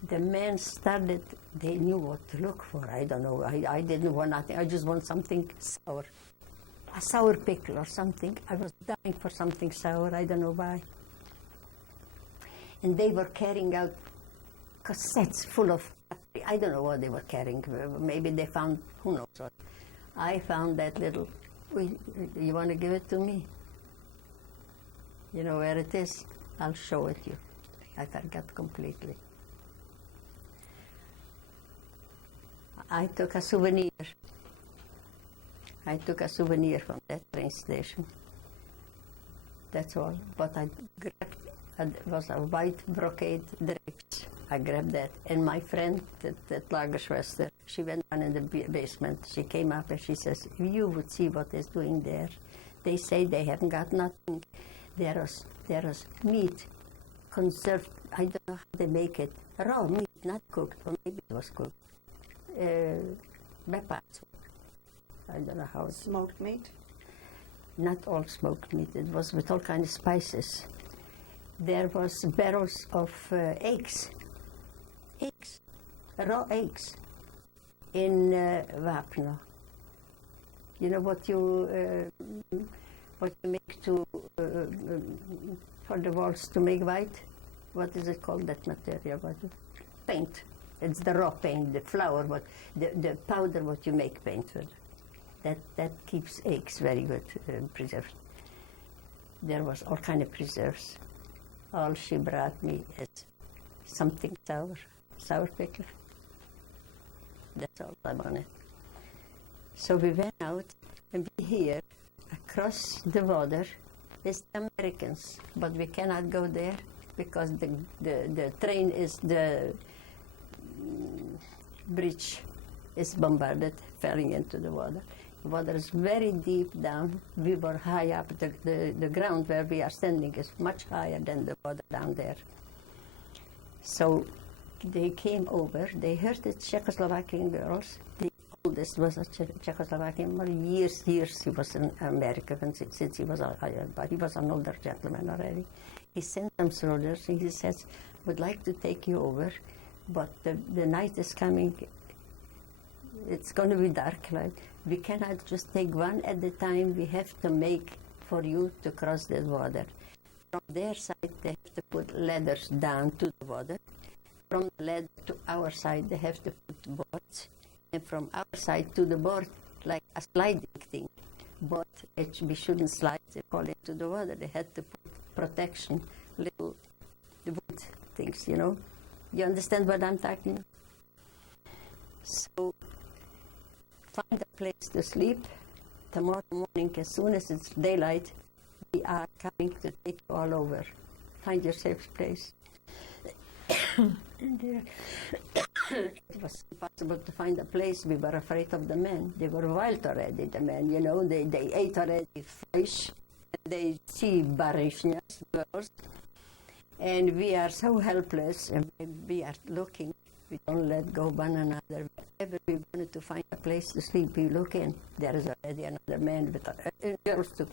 The men started, they knew what to look for. I don't know, I didn't want nothing. I just want something sour. A sour pickle or something. I was dying for something sour, I don't know why. And they were carrying out cassettes full of, I don't know what they were carrying. Maybe they found, who knows what. I found that little, you want to give it to me? You know where it is? I'll show it you. I forgot completely. I took a souvenir. I took a souvenir from that train station. That's all. But I grabbed, it was a white brocade drapes. I grabbed that. And my friend, that Lagerschwester, she went down in the basement. She came up and she says, "You would see what is doing there. They say they haven't got nothing. There was meat, conserved. I don't know how they make it. Raw meat, not cooked, or maybe it was cooked. Bepas. I don't know how. Smoked meat? Not all smoked meat. It was with all kinds of spices. There was barrels of eggs, raw eggs, in Wapno. You know what you make to for the walls to make white? What is it called? That material? Paint. It's the raw paint, the flour, the powder what you make paint with. That keeps eggs very good preserved. There was all kind of preserves. All she brought me is something sour pickle. That's all I wanted. So we went out, and we hear across the water is the Americans, but we cannot go there because the train is the bridge is bombarded, falling into the water. The water is very deep down. We were high up. The ground where we are standing is much higher than the water down there. So they came over. They heard the Czechoslovakian girls. The oldest was a Czechoslovakian. For years he was in America since he was but he was an older gentleman already. He sent some soldiers. He says, "Would like to take you over, but the night is coming. It's going to be dark. Like we cannot just take one at a time. We have to make for you to cross the water. From their side, they have to put ladders down to the water. From the ladder to our side, they have to put boards. And from our side to the board, like a sliding thing. But we shouldn't slide and fall into the water. They had to put protection, little wood things, you know. You understand what I'm talking about? So find a place to sleep. Tomorrow morning, as soon as it's daylight, we are coming to take you all over. Find your safe place." And it was impossible to find a place. We were afraid of the men. They were wild already, the men, you know. They ate already fish. And they see barishnias, girls. And we are so helpless, and we are looking. We don't let go one another. Whenever we wanted to find a place to sleep, we look in. There is already another man with girls too.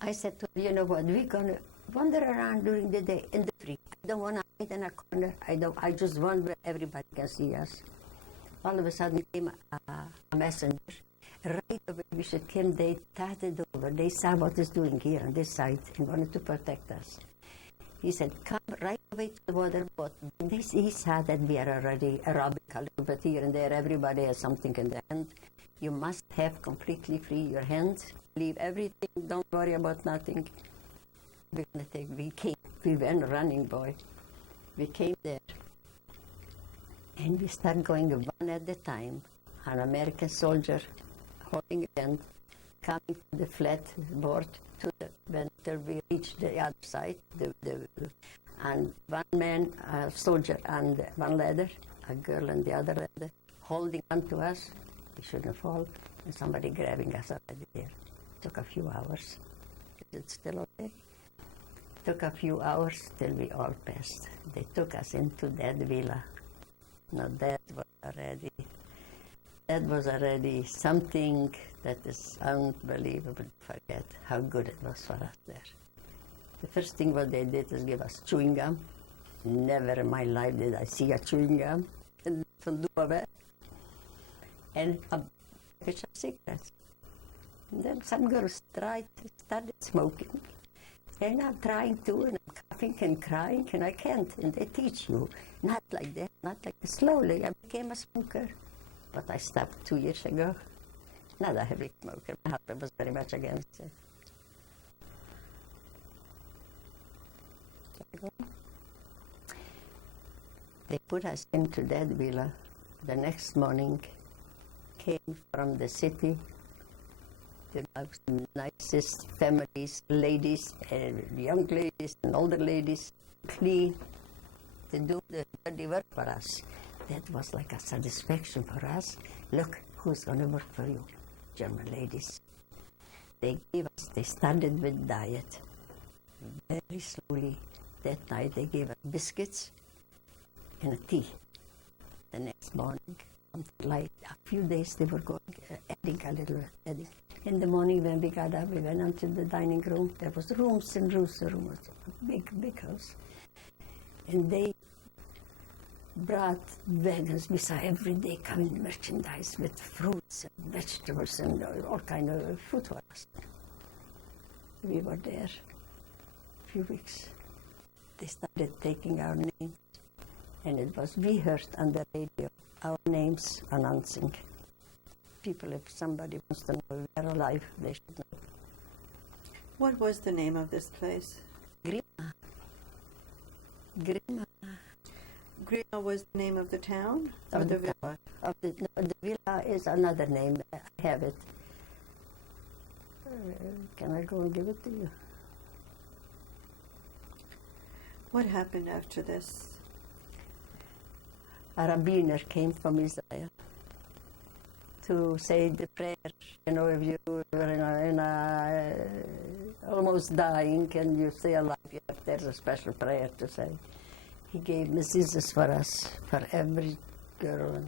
I said to her, "You know what, we're going to wander around during the day in the free. I don't want to hide in a corner. I just want where everybody can see us." All of a sudden came a messenger. Right away we should come, they started over. They saw what is doing here on this side and wanted to protect us. He said, "Come right away to the water." But he saw that we are already aerobic a little bit here and there. Everybody has something in their hand. You must have completely free your hands. Leave everything. Don't worry about nothing. We went running, boy. We came there. And we started going one at a time. An American soldier holding a gun, coming to the flat board until we reached the other side. And one man, a soldier, on one ladder, a girl on the other ladder, holding on to us. We shouldn't fall. And somebody grabbing us already there. Took a few hours. Is it still okay? Took a few hours till we all passed. They took us into that villa. Now that was already something that is unbelievable to forget how good it was for us there. The first thing what they did is give us chewing gum. Never in my life did I see a chewing gum. And a package of cigarettes. And then some girls started smoking. And I'm trying to, and I'm coughing and crying, and I can't. And they teach you, not like that, not like that. Slowly, I became a smoker. But I stopped 2 years ago. Not a heavy smoker. My husband was very much against it. They put us into that villa. The next morning came from the city the most nicest families, ladies, and young ladies and older ladies, clean, to do the dirty work for us. That was like a satisfaction for us. Look, who's going to work for you? German ladies. They started with diet. Very slowly, that night they gave us biscuits and a tea. The next morning, like a few days they were going, adding a little. In the morning when we got up, we went onto the dining room. There was rooms and rooms and rooms, a big house. And they brought wagons. We saw every day coming merchandise with fruits and vegetables and all kind of food for us. We were there a few weeks. They started taking our names And it was, we heard on the radio our names announcing. People, if somebody wants to know we're alive, they should know. What was the name of this place? Grima. Grima. Grima was the name of the town? Or Of the the villa? The villa is another name. I have it. Can I go and give it to you? What happened after this? A rabbiner came from Israel to say the prayer. You know, if you were almost dying and you stay alive, there's a special prayer to say. He gave mezuzahs for us, for every girl.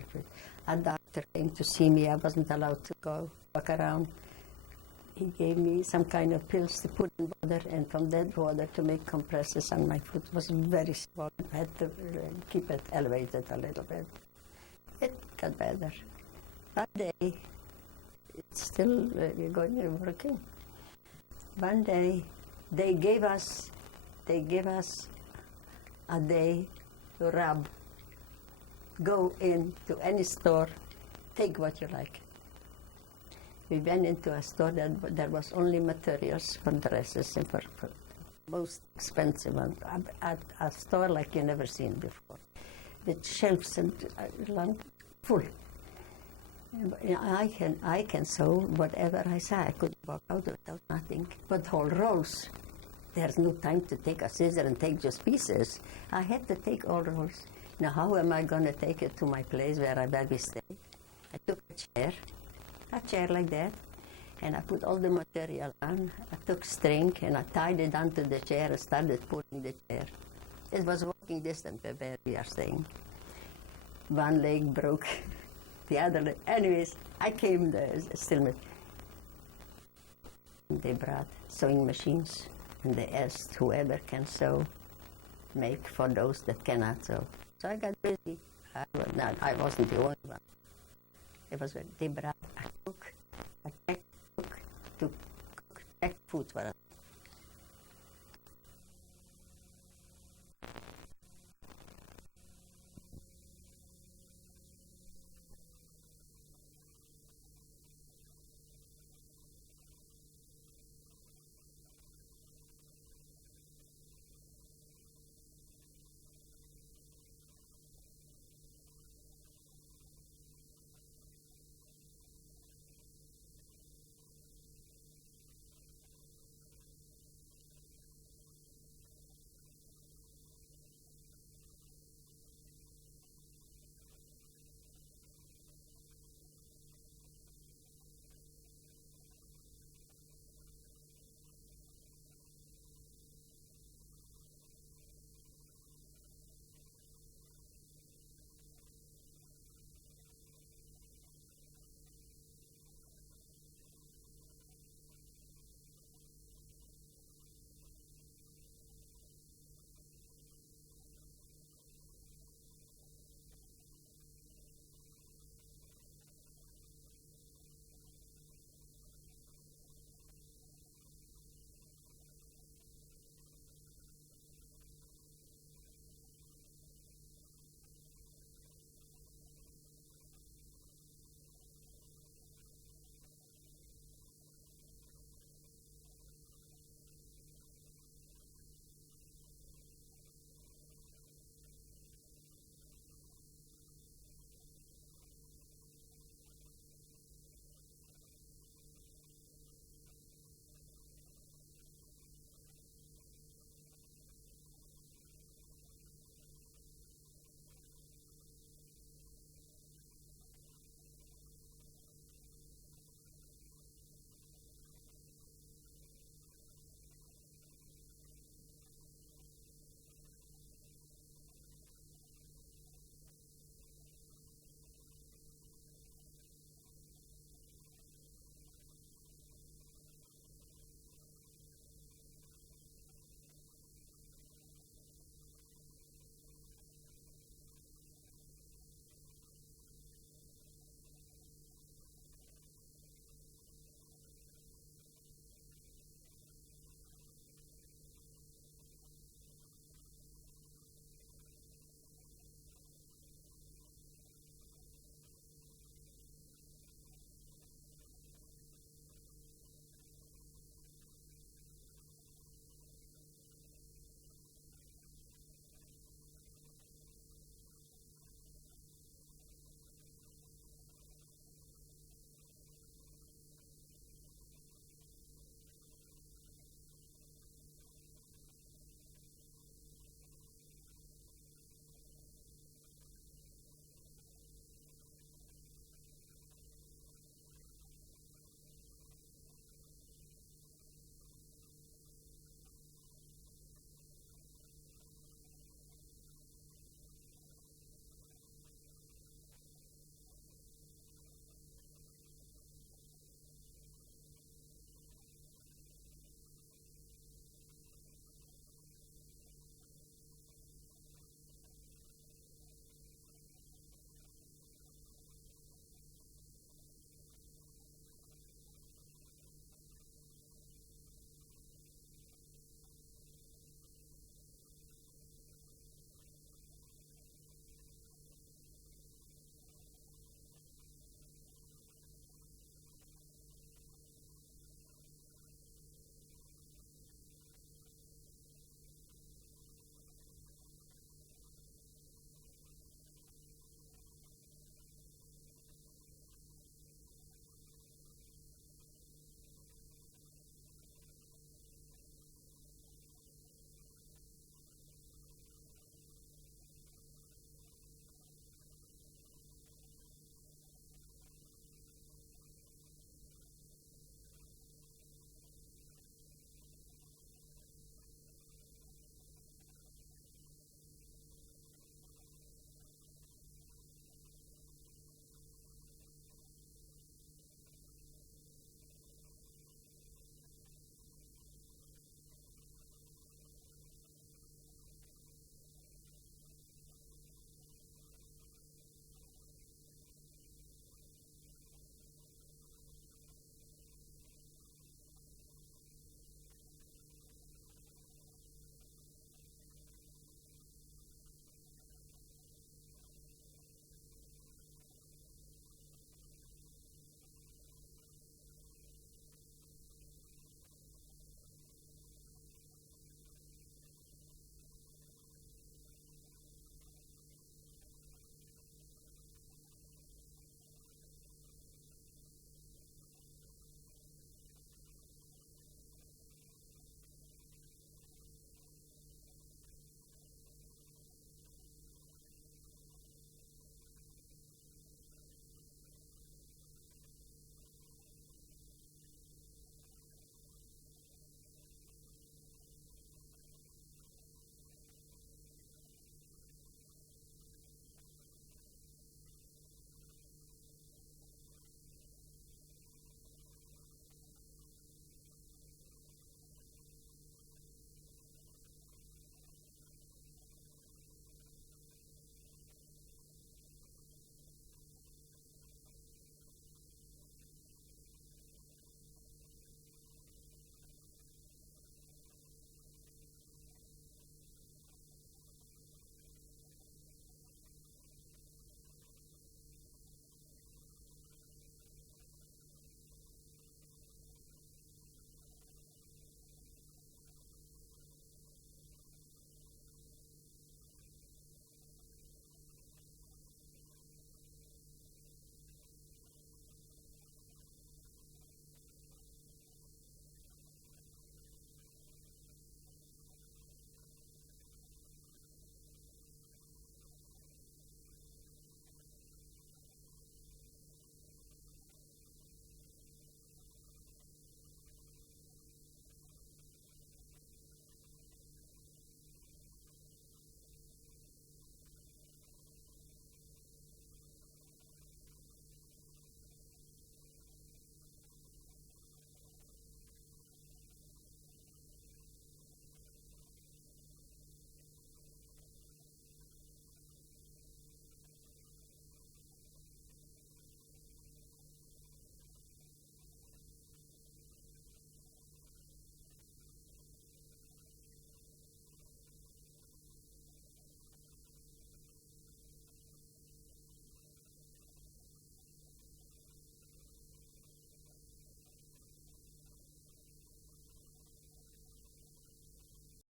A doctor came to see me. I wasn't allowed to go walk around. He gave me some kind of pills to put in water, and from that water to make compresses on my foot. It was very small. I had to keep it elevated a little bit. It got better. One day, it's still going and working. One day, they gave us a day to rub. Go into any store, take what you like. We went into a store that there was only materials for dresses and for most expensive one. At a store like you never seen before, with shelves and full. I can sew whatever I say. I could walk out without nothing. But whole rolls, there's no time to take a scissor and take just pieces. I had to take all rolls. Now how am I going to take it to my place where we stay? I took a chair like that, and I put all the material on. I took string and I tied it onto the chair and started pulling the chair. It was walking distance where we are staying. One leg broke, the other leg. Anyways, I came there still. They brought sewing machines, and they asked whoever can sew, make for those that cannot sew. So I got busy. I wasn't the only one. It was when they brought a cook, a Czech cook, to cook Czech food for us.